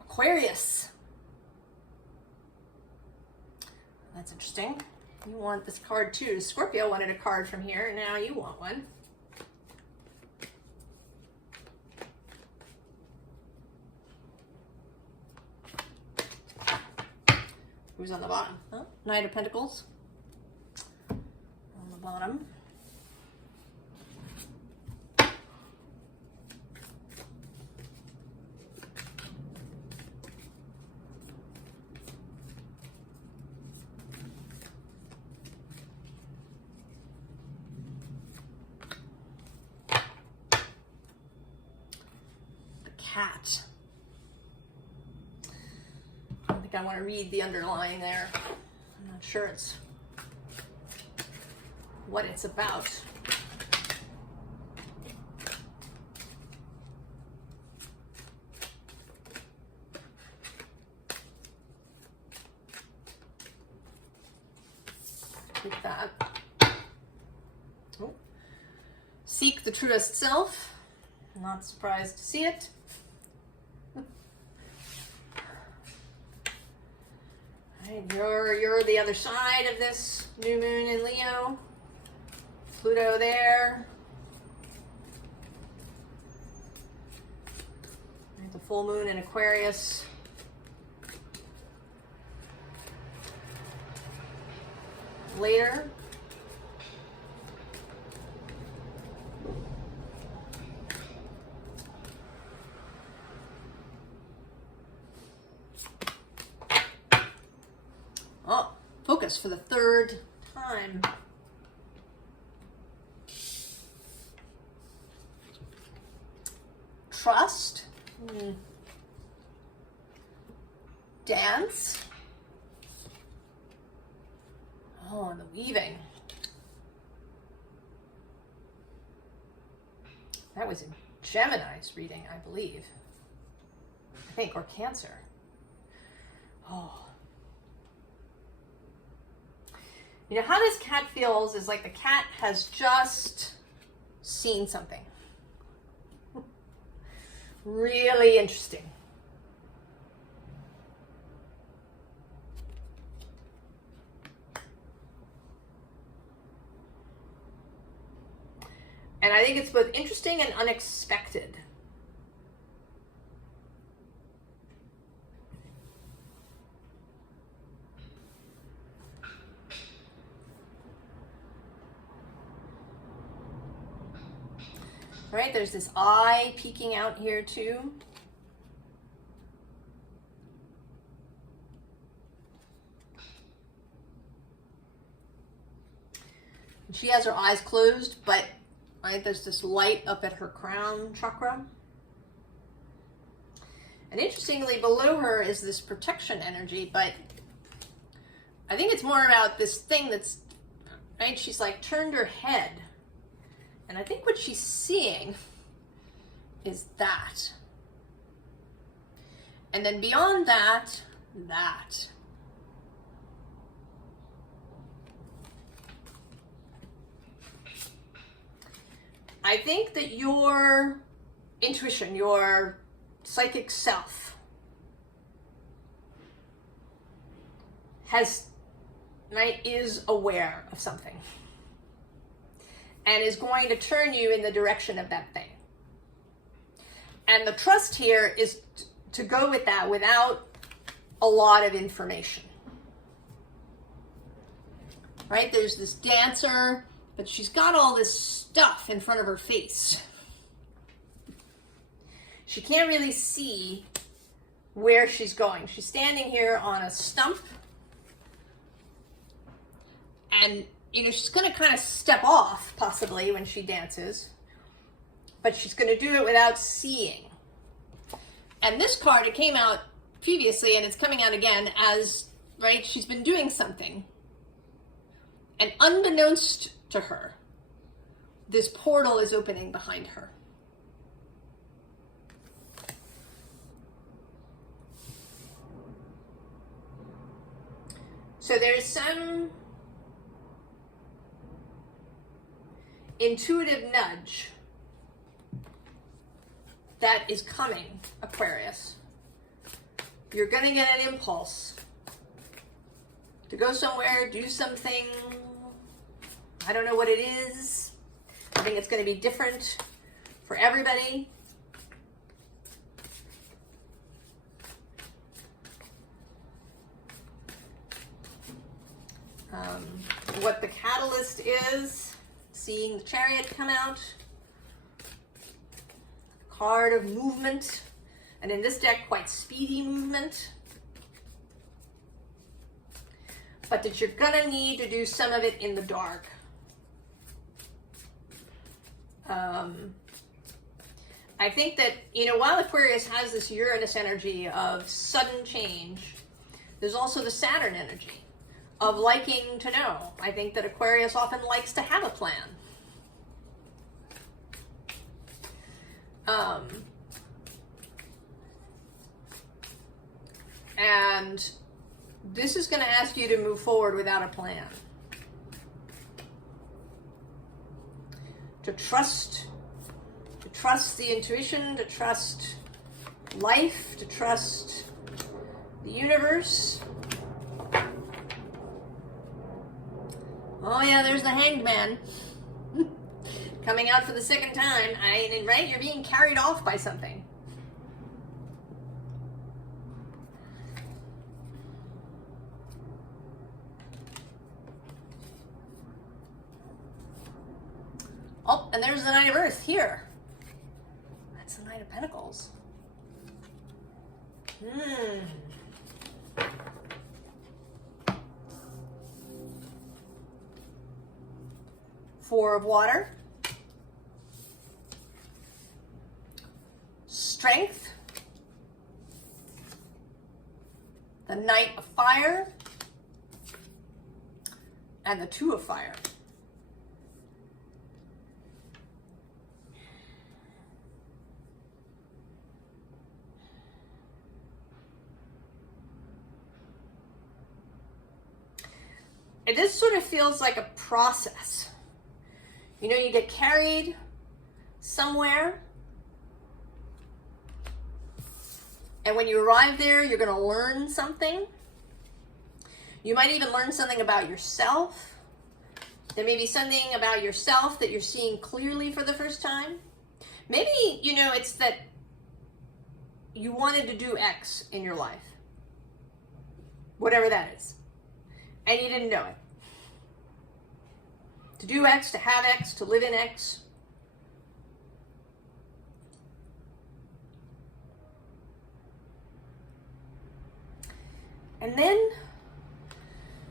Aquarius. That's interesting. You want this card too. Scorpio wanted a card from here, and now you want one. Who's on the bottom? Oh, Knight of Pentacles. On the bottom. The cat. I want to read the underlying there. I'm not sure it's what it's about. Take that. Oh. Seek the truest self. Not surprised to see it. You're the other side of this new moon in Leo. Pluto there. The full moon in Aquarius. Later. Oh, focus for the third time. Trust. Dance. Oh, and the weaving. That was in Gemini's reading, I believe. I think, or Cancer. Oh. You know how this cat feels is like the cat has just seen something. Really interesting. And I think it's both interesting and unexpected. Right, there's this eye peeking out here too. She has her eyes closed, but right, there's this light up at her crown chakra. And interestingly, below her is this protection energy, but I think it's more about this thing that's, right, she's like turned her head. And I think what she's seeing is that. And then beyond that, that. I think that your intuition, your psychic self is aware of something and is going to turn you in the direction of that thing. And the trust here is to go with that without a lot of information. Right? There's this dancer, but she's got all this stuff in front of her face. She can't really see where she's going. She's standing here on a stump. And, you know, she's going to kind of step off, possibly, when she dances. But she's going to do it without seeing. And this card, it came out previously, and it's coming out again as, right, she's been doing something. And unbeknownst to her, this portal is opening behind her. So there's some intuitive nudge that is coming, Aquarius. You're going to get an impulse to go somewhere, do something. I don't know what it is. I think it's going to be different for everybody. What the catalyst is, seeing the Chariot come out, card of movement, and in this deck, quite speedy movement. But that you're gonna need to do some of it in the dark. I think that, you know, while Aquarius has this Uranus energy of sudden change, there's also the Saturn energy of liking to know. I think that Aquarius often likes to have a plan. And this is going to ask you to move forward without a plan. To trust the intuition, to trust life, to trust the universe. Oh yeah, there's the Hanged Man coming out for the second time. Right? You're being carried off by something. Oh, and there's the Knight of Earth here. That's the Knight of Pentacles. Four of Water. Strength. The Knight of Fire. And the Two of Fire. And this sort of feels like a process. You know, you get carried somewhere, and when you arrive there, you're going to learn something. You might even learn something about yourself. There may be something about yourself that you're seeing clearly for the first time. Maybe, you know, it's that you wanted to do X in your life, whatever that is, and you didn't know it. To do X, to have X, to live in X. And then,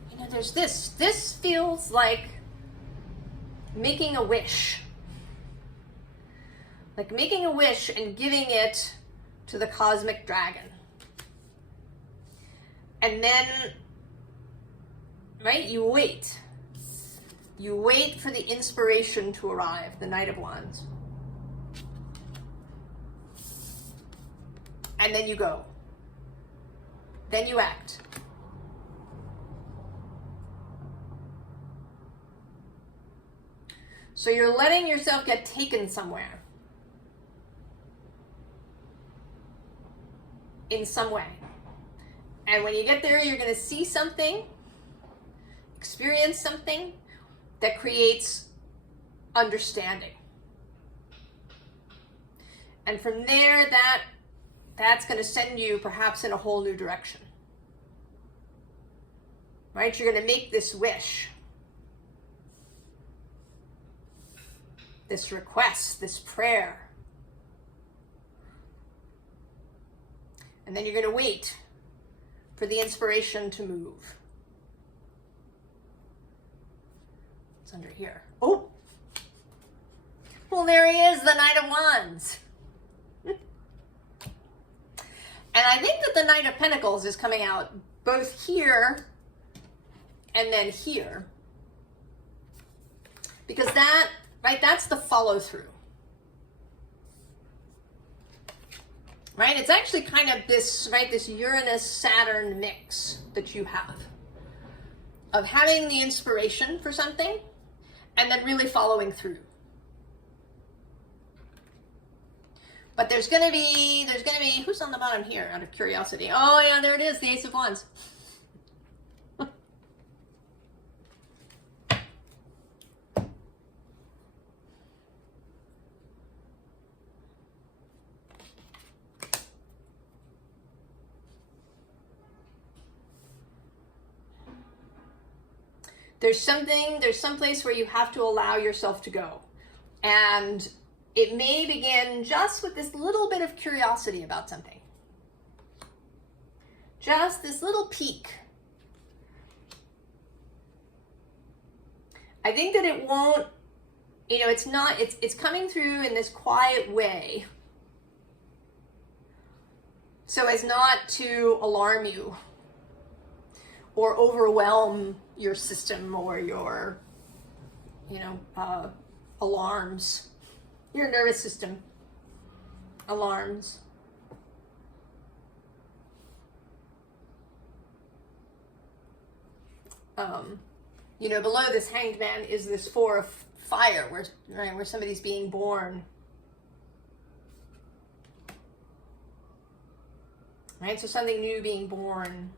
you know, there's this. This feels like making a wish. Like making a wish and giving it to the cosmic dragon. And then, right, you wait. You wait for the inspiration to arrive, the Knight of Wands. And then you go. Then you act. So you're letting yourself get taken somewhere. In some way. And when you get there, you're going to see something, experience something that creates understanding. And from there, that's going to send you perhaps in a whole new direction. Right? You're going to make this wish, this request, this prayer. And then you're going to wait for the inspiration to move. It's under here. Oh! Well, there he is, the Knight of Wands. And I think that the Knight of Pentacles is coming out both here and then here. Because that, right, that's the follow through. Right? It's actually kind of this, right, this Uranus-Saturn mix that you have. of having the inspiration for something and then really following through. But there's gonna be, who's on the bottom here out of curiosity? Oh yeah, there it is, the Ace of Wands. There's some place where you have to allow yourself to go. And it may begin just with this little bit of curiosity about something. Just this little peek. I think that it won't, you know, it's coming through in this quiet way, so as not to alarm you or overwhelm your system or your, you know, alarms, your nervous system alarms. You know, below this Hanged Man is this Four of Fire, where somebody's being born. Right, so something new being born.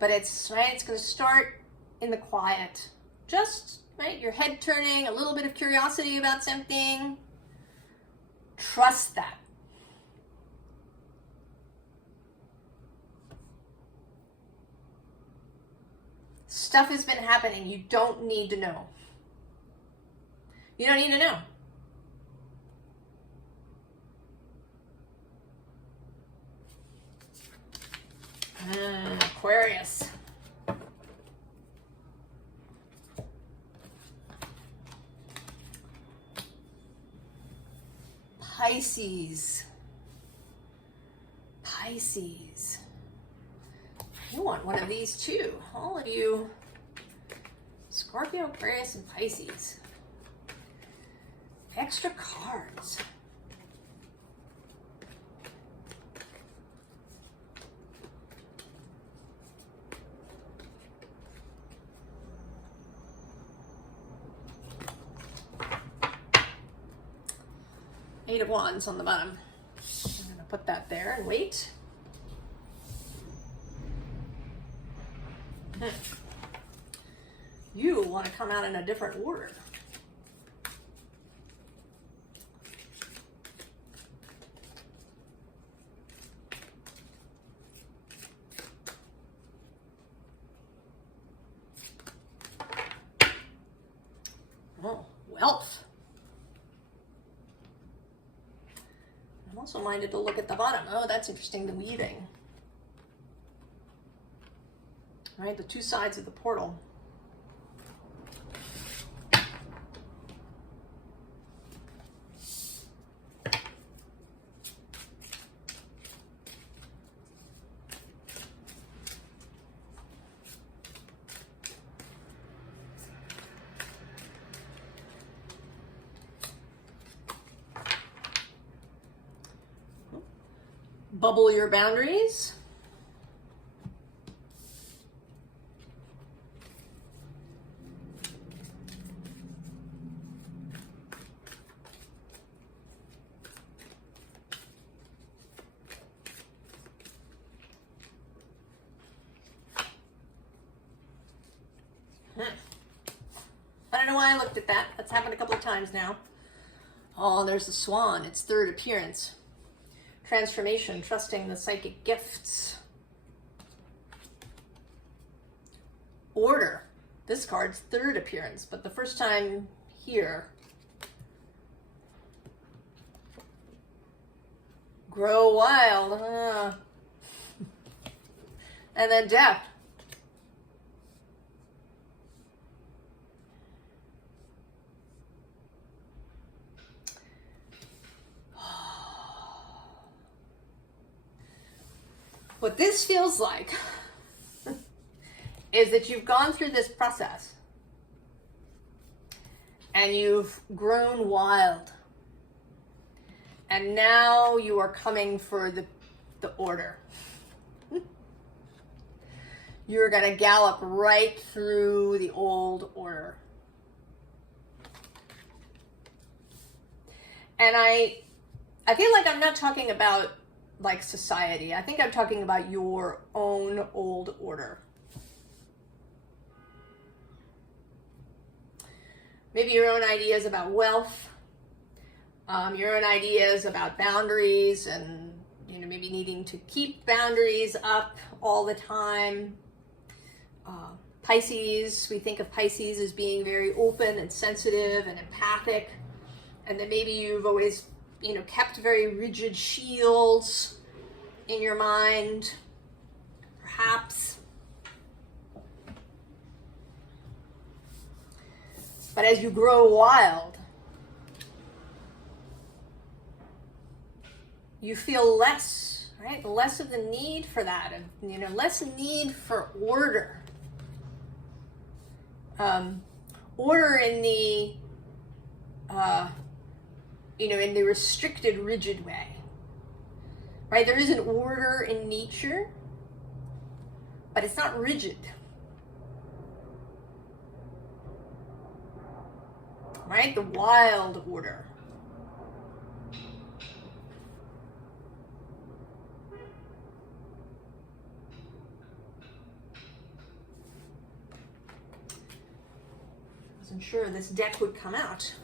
But it's going to start in the quiet. Just, right, your head turning, a little bit of curiosity about something. Trust that. Stuff has been happening. You don't need to know. You don't need to know. Aquarius. Pisces. Pisces. You want one of these too. All of you. Scorpio, Aquarius, and Pisces. Extra cards. Eight of Wands on the bottom. I'm going to put that there and wait. You want to come out in a different order. Oh, wealth. I'm also minded to look at the bottom. Oh, that's interesting, the weaving. All right, the two sides of the portal. Bubble your boundaries. I don't know why I looked at that. That's happened a couple of times now. Oh, there's the swan. Its third appearance. Transformation, trusting the psychic gifts. Order. This card's third appearance, but the first time here. Grow wild. And then death. What this feels like is that you've gone through this process and you've grown wild And now you are coming for the order. You're going to gallop right through the old order. And I feel like I'm not talking about like society. I think I'm talking about your own old order. Maybe your own ideas about wealth, your own ideas about boundaries, and maybe needing to keep boundaries up all the time. Pisces, we think of Pisces as being very open and sensitive and empathic, and that maybe you've always, kept very rigid shields in your mind, perhaps. But as you grow wild, you feel less, right? Less of the need for that, less need for order. Order in the, in the restricted, rigid way, right? There is an order in nature, but it's not rigid, right? The wild order. I'm sure this deck would come out.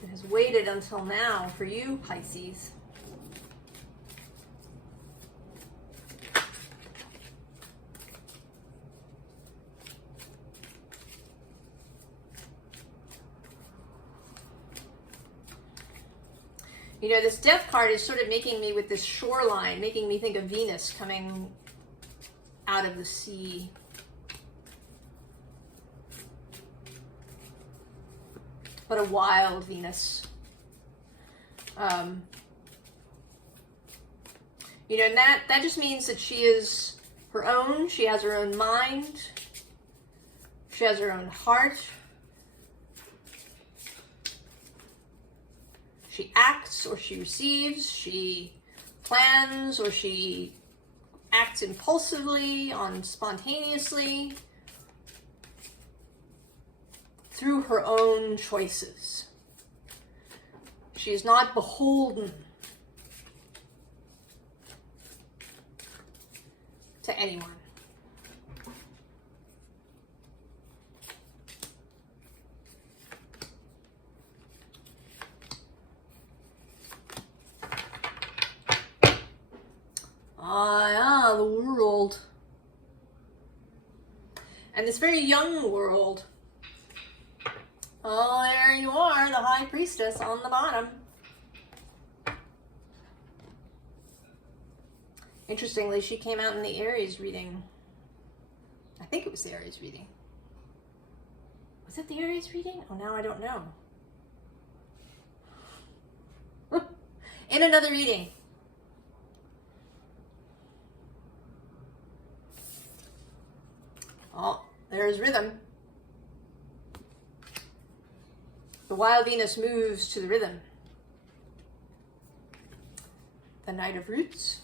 It has waited until now for you, Pisces. This death card is sort of making me with this shoreline, making me think of Venus coming out of the sea. But a wild Venus. And that just means that she is her own. She has her own mind. She has her own heart. She acts or she receives. She plans or she acts impulsively, spontaneously. Through her own choices. She is not beholden to anyone. Ah, the world. And this very young world. Oh, there you are, the High Priestess on the bottom. Interestingly, she came out in the Aries reading. I think it was the Aries reading. Was it the Aries reading? Oh, now I don't know. In another reading. Oh, there's rhythm. The wild Venus moves to the rhythm. The Knight of Roots.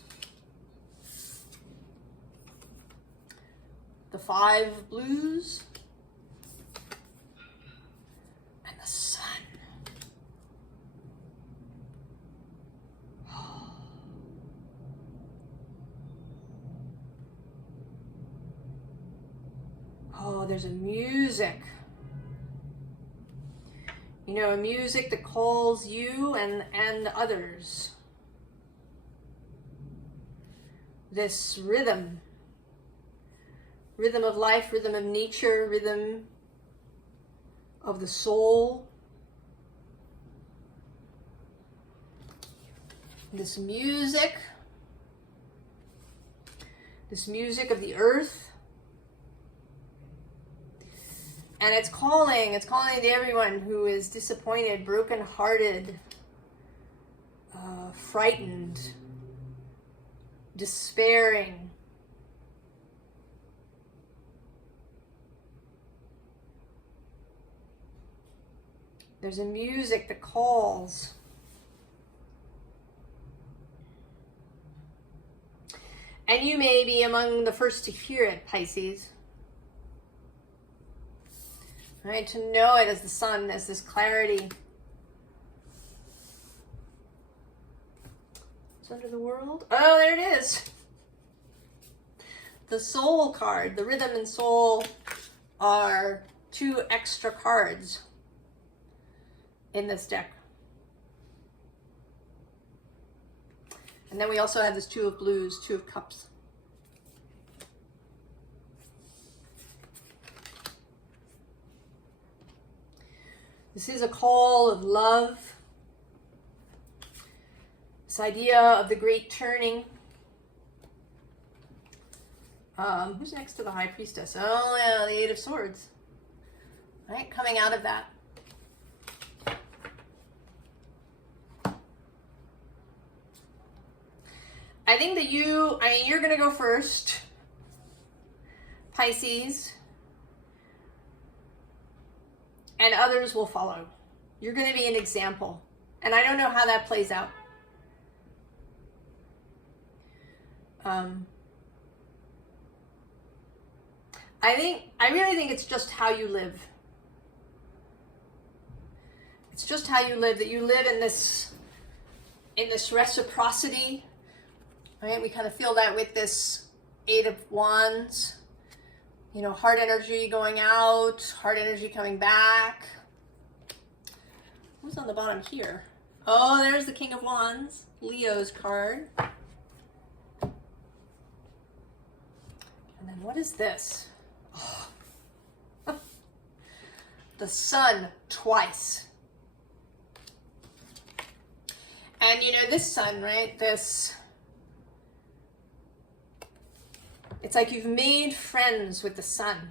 The Five of Blues. And the Sun. Oh, there's a music. A music that calls you and others. This rhythm. Rhythm of life, rhythm of nature, rhythm of the soul. This music of the earth. And it's calling to everyone who is disappointed, brokenhearted, frightened, despairing. There's a music that calls. And you may be among the first to hear it, Pisces. Right, to know it as the sun, as this clarity. It's under the world. Oh, there it is. The soul card, the rhythm and soul are 2 extra cards in this deck. And then we also have this 2 of blues, 2 of cups. This is a call of love. This idea of the great turning. Who's next to the High Priestess? Oh, yeah, the 8 of Swords. Right, coming out of that. I think that you're going to go first, Pisces, and others will follow. You're going to be an example, and I don't know how that plays out. I really think it's just how you live. It's just how you live, that you live in this reciprocity, right? We kind of feel that with this 8 of Wands, you know, heart energy going out, heart energy coming back. Who's on the bottom here? Oh, there's the King of Wands, Leo's card. And then what is this? Oh. The sun twice. And you know, this sun, right? It's like you've made friends with the sun.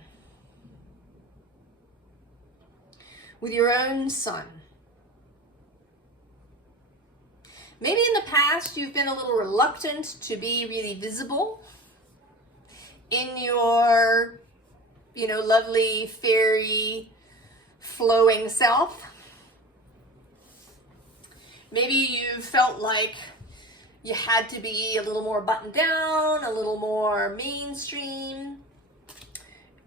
With your own sun. Maybe in the past you've been a little reluctant to be really visible in your, you know, lovely, fairy, flowing self. Maybe you felt like you had to be a little more buttoned down, a little more mainstream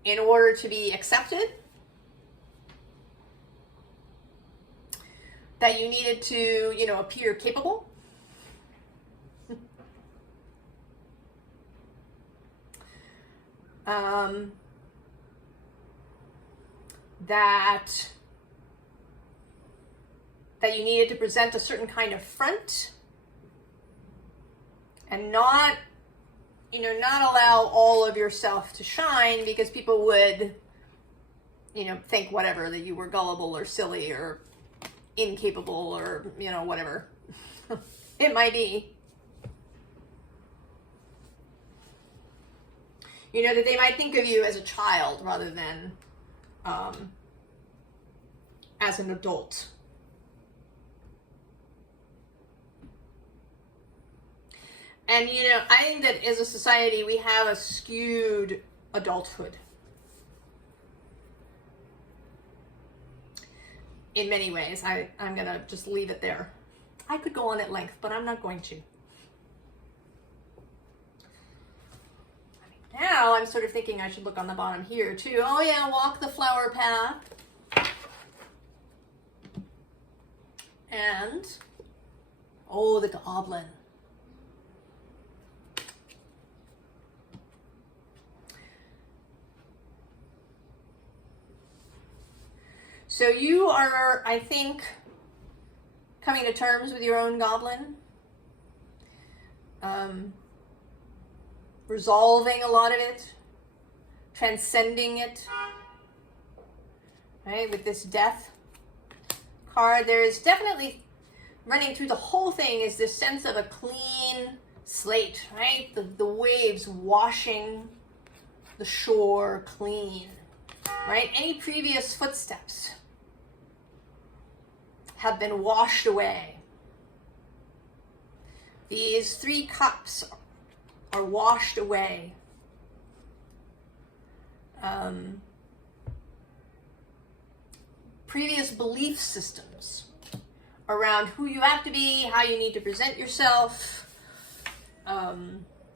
in order to be accepted. That you needed to, you know, appear capable. That you needed to present a certain kind of front and not, you know, not allow all of yourself to shine, because people would, you know, think whatever, that you were gullible or silly or incapable or, you know, whatever it might be. You know, that they might think of you as a child rather than as an adult. And, you know, I think that as a society, we have a skewed adulthood. In many ways. I'm going to just leave it there. I could go on at length, but I'm not going to. Now I'm sort of thinking I should look on the bottom here too. Oh yeah, walk the flower path. And, oh, the goblin. So you are, I think, coming to terms with your own goblin. Resolving a lot of it. Transcending it. Right, with this death card, there is definitely running through the whole thing is this sense of a clean slate, right? The waves washing the shore clean, right? Any previous footsteps have been washed away. These 3 cups are washed away. Previous belief systems around who you have to be, how you need to present yourself,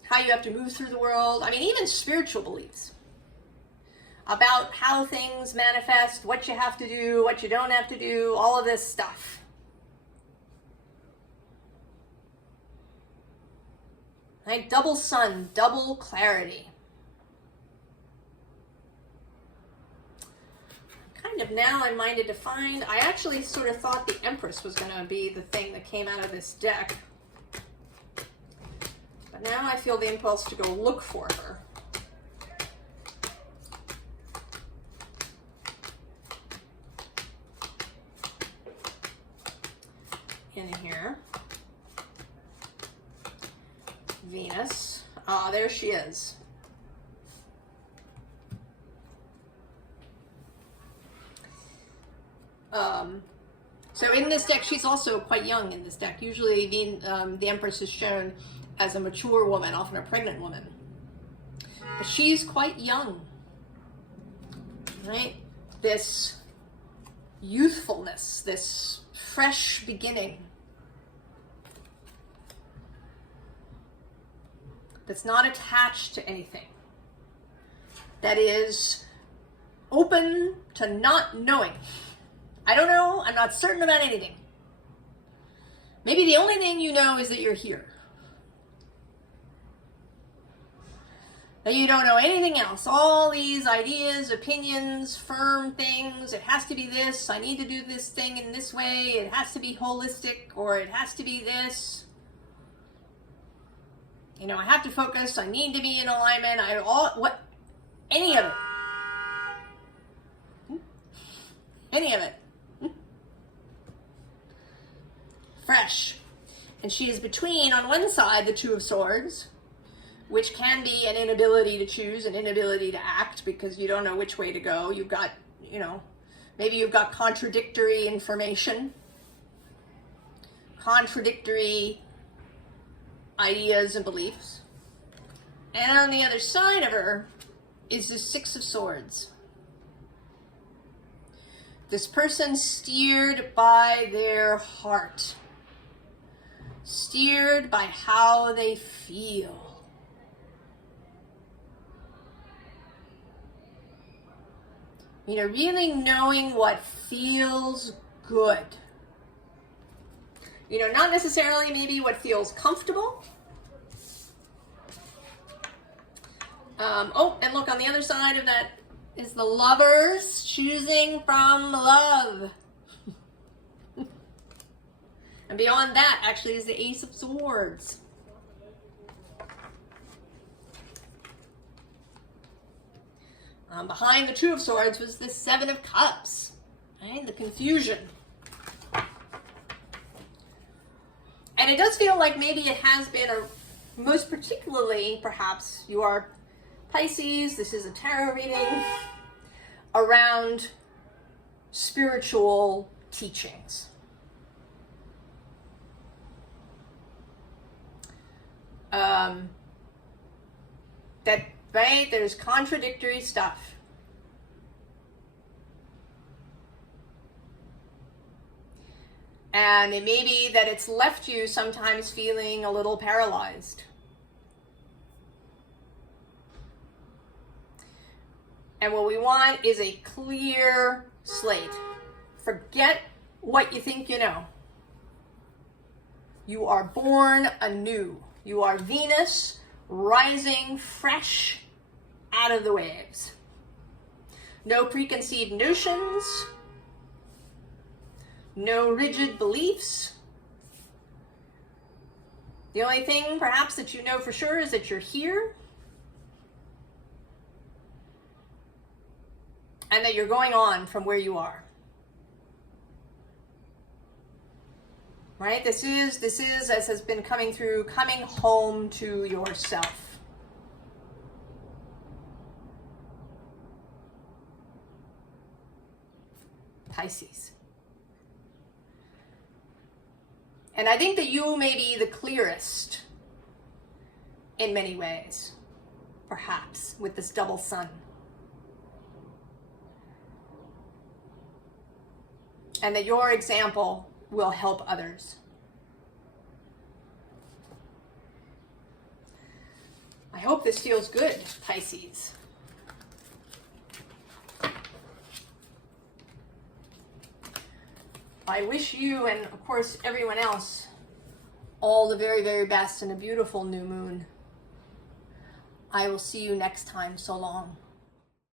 how you have to move through the world. I mean, even spiritual beliefs about how things manifest, what you have to do, what you don't have to do, all of this stuff. Right? Double sun, double clarity. Kind of now I'm minded to find, I actually sort of thought the Empress was going to be the thing that came out of this deck. But now I feel the impulse to go look for her. In here. Venus. Ah, there she is. So in this deck, she's also quite young in this deck. Usually the Empress is shown as a mature woman, often a pregnant woman. But she's quite young, right? This youthfulness, this fresh beginning that's not attached to anything, that is open to not knowing. I don't know, I'm not certain about anything. Maybe the only thing you know is that you're here. That you don't know anything else. All these ideas, opinions, firm things. It has to be this. I need to do this thing in this way. It has to be holistic, or it has to be this. You know, I have to focus. I need to be in alignment. Any of it. Any of it. Fresh. And she is between, on one side, the Two of Swords, which can be an inability to choose, an inability to act, because you don't know which way to go. You've got, you know, maybe you've got contradictory information, contradictory ideas and beliefs. And on the other side of her is the Six of Swords. This person steered by their heart, steered by how they feel. You know, really knowing what feels good. You know, not necessarily maybe what feels comfortable. And look, on the other side of that is the Lovers, choosing from love. And beyond that, actually, is the Ace of Swords. Behind the Two of Swords was the Seven of Cups, right? The confusion. And it does feel like maybe it has been, most particularly, perhaps, you are Pisces, this is a tarot reading, around spiritual teachings. That, right, there's contradictory stuff. And it may be that it's left you sometimes feeling a little paralyzed. And what we want is a clear slate. Forget what you think you know. You are born anew. You are Venus rising fresh out of the waves. No preconceived notions. No rigid beliefs. The only thing perhaps that you know for sure is that you're here. And that you're going on from where you are. Right? This is, as has been coming through, coming home to yourself. Pisces. And I think that you may be the clearest in many ways, perhaps, with this double sun. And that your example will help others. I hope this feels good, Pisces. I wish you and, of course, everyone else all the very, very best and a beautiful new moon. I will see you next time. So long.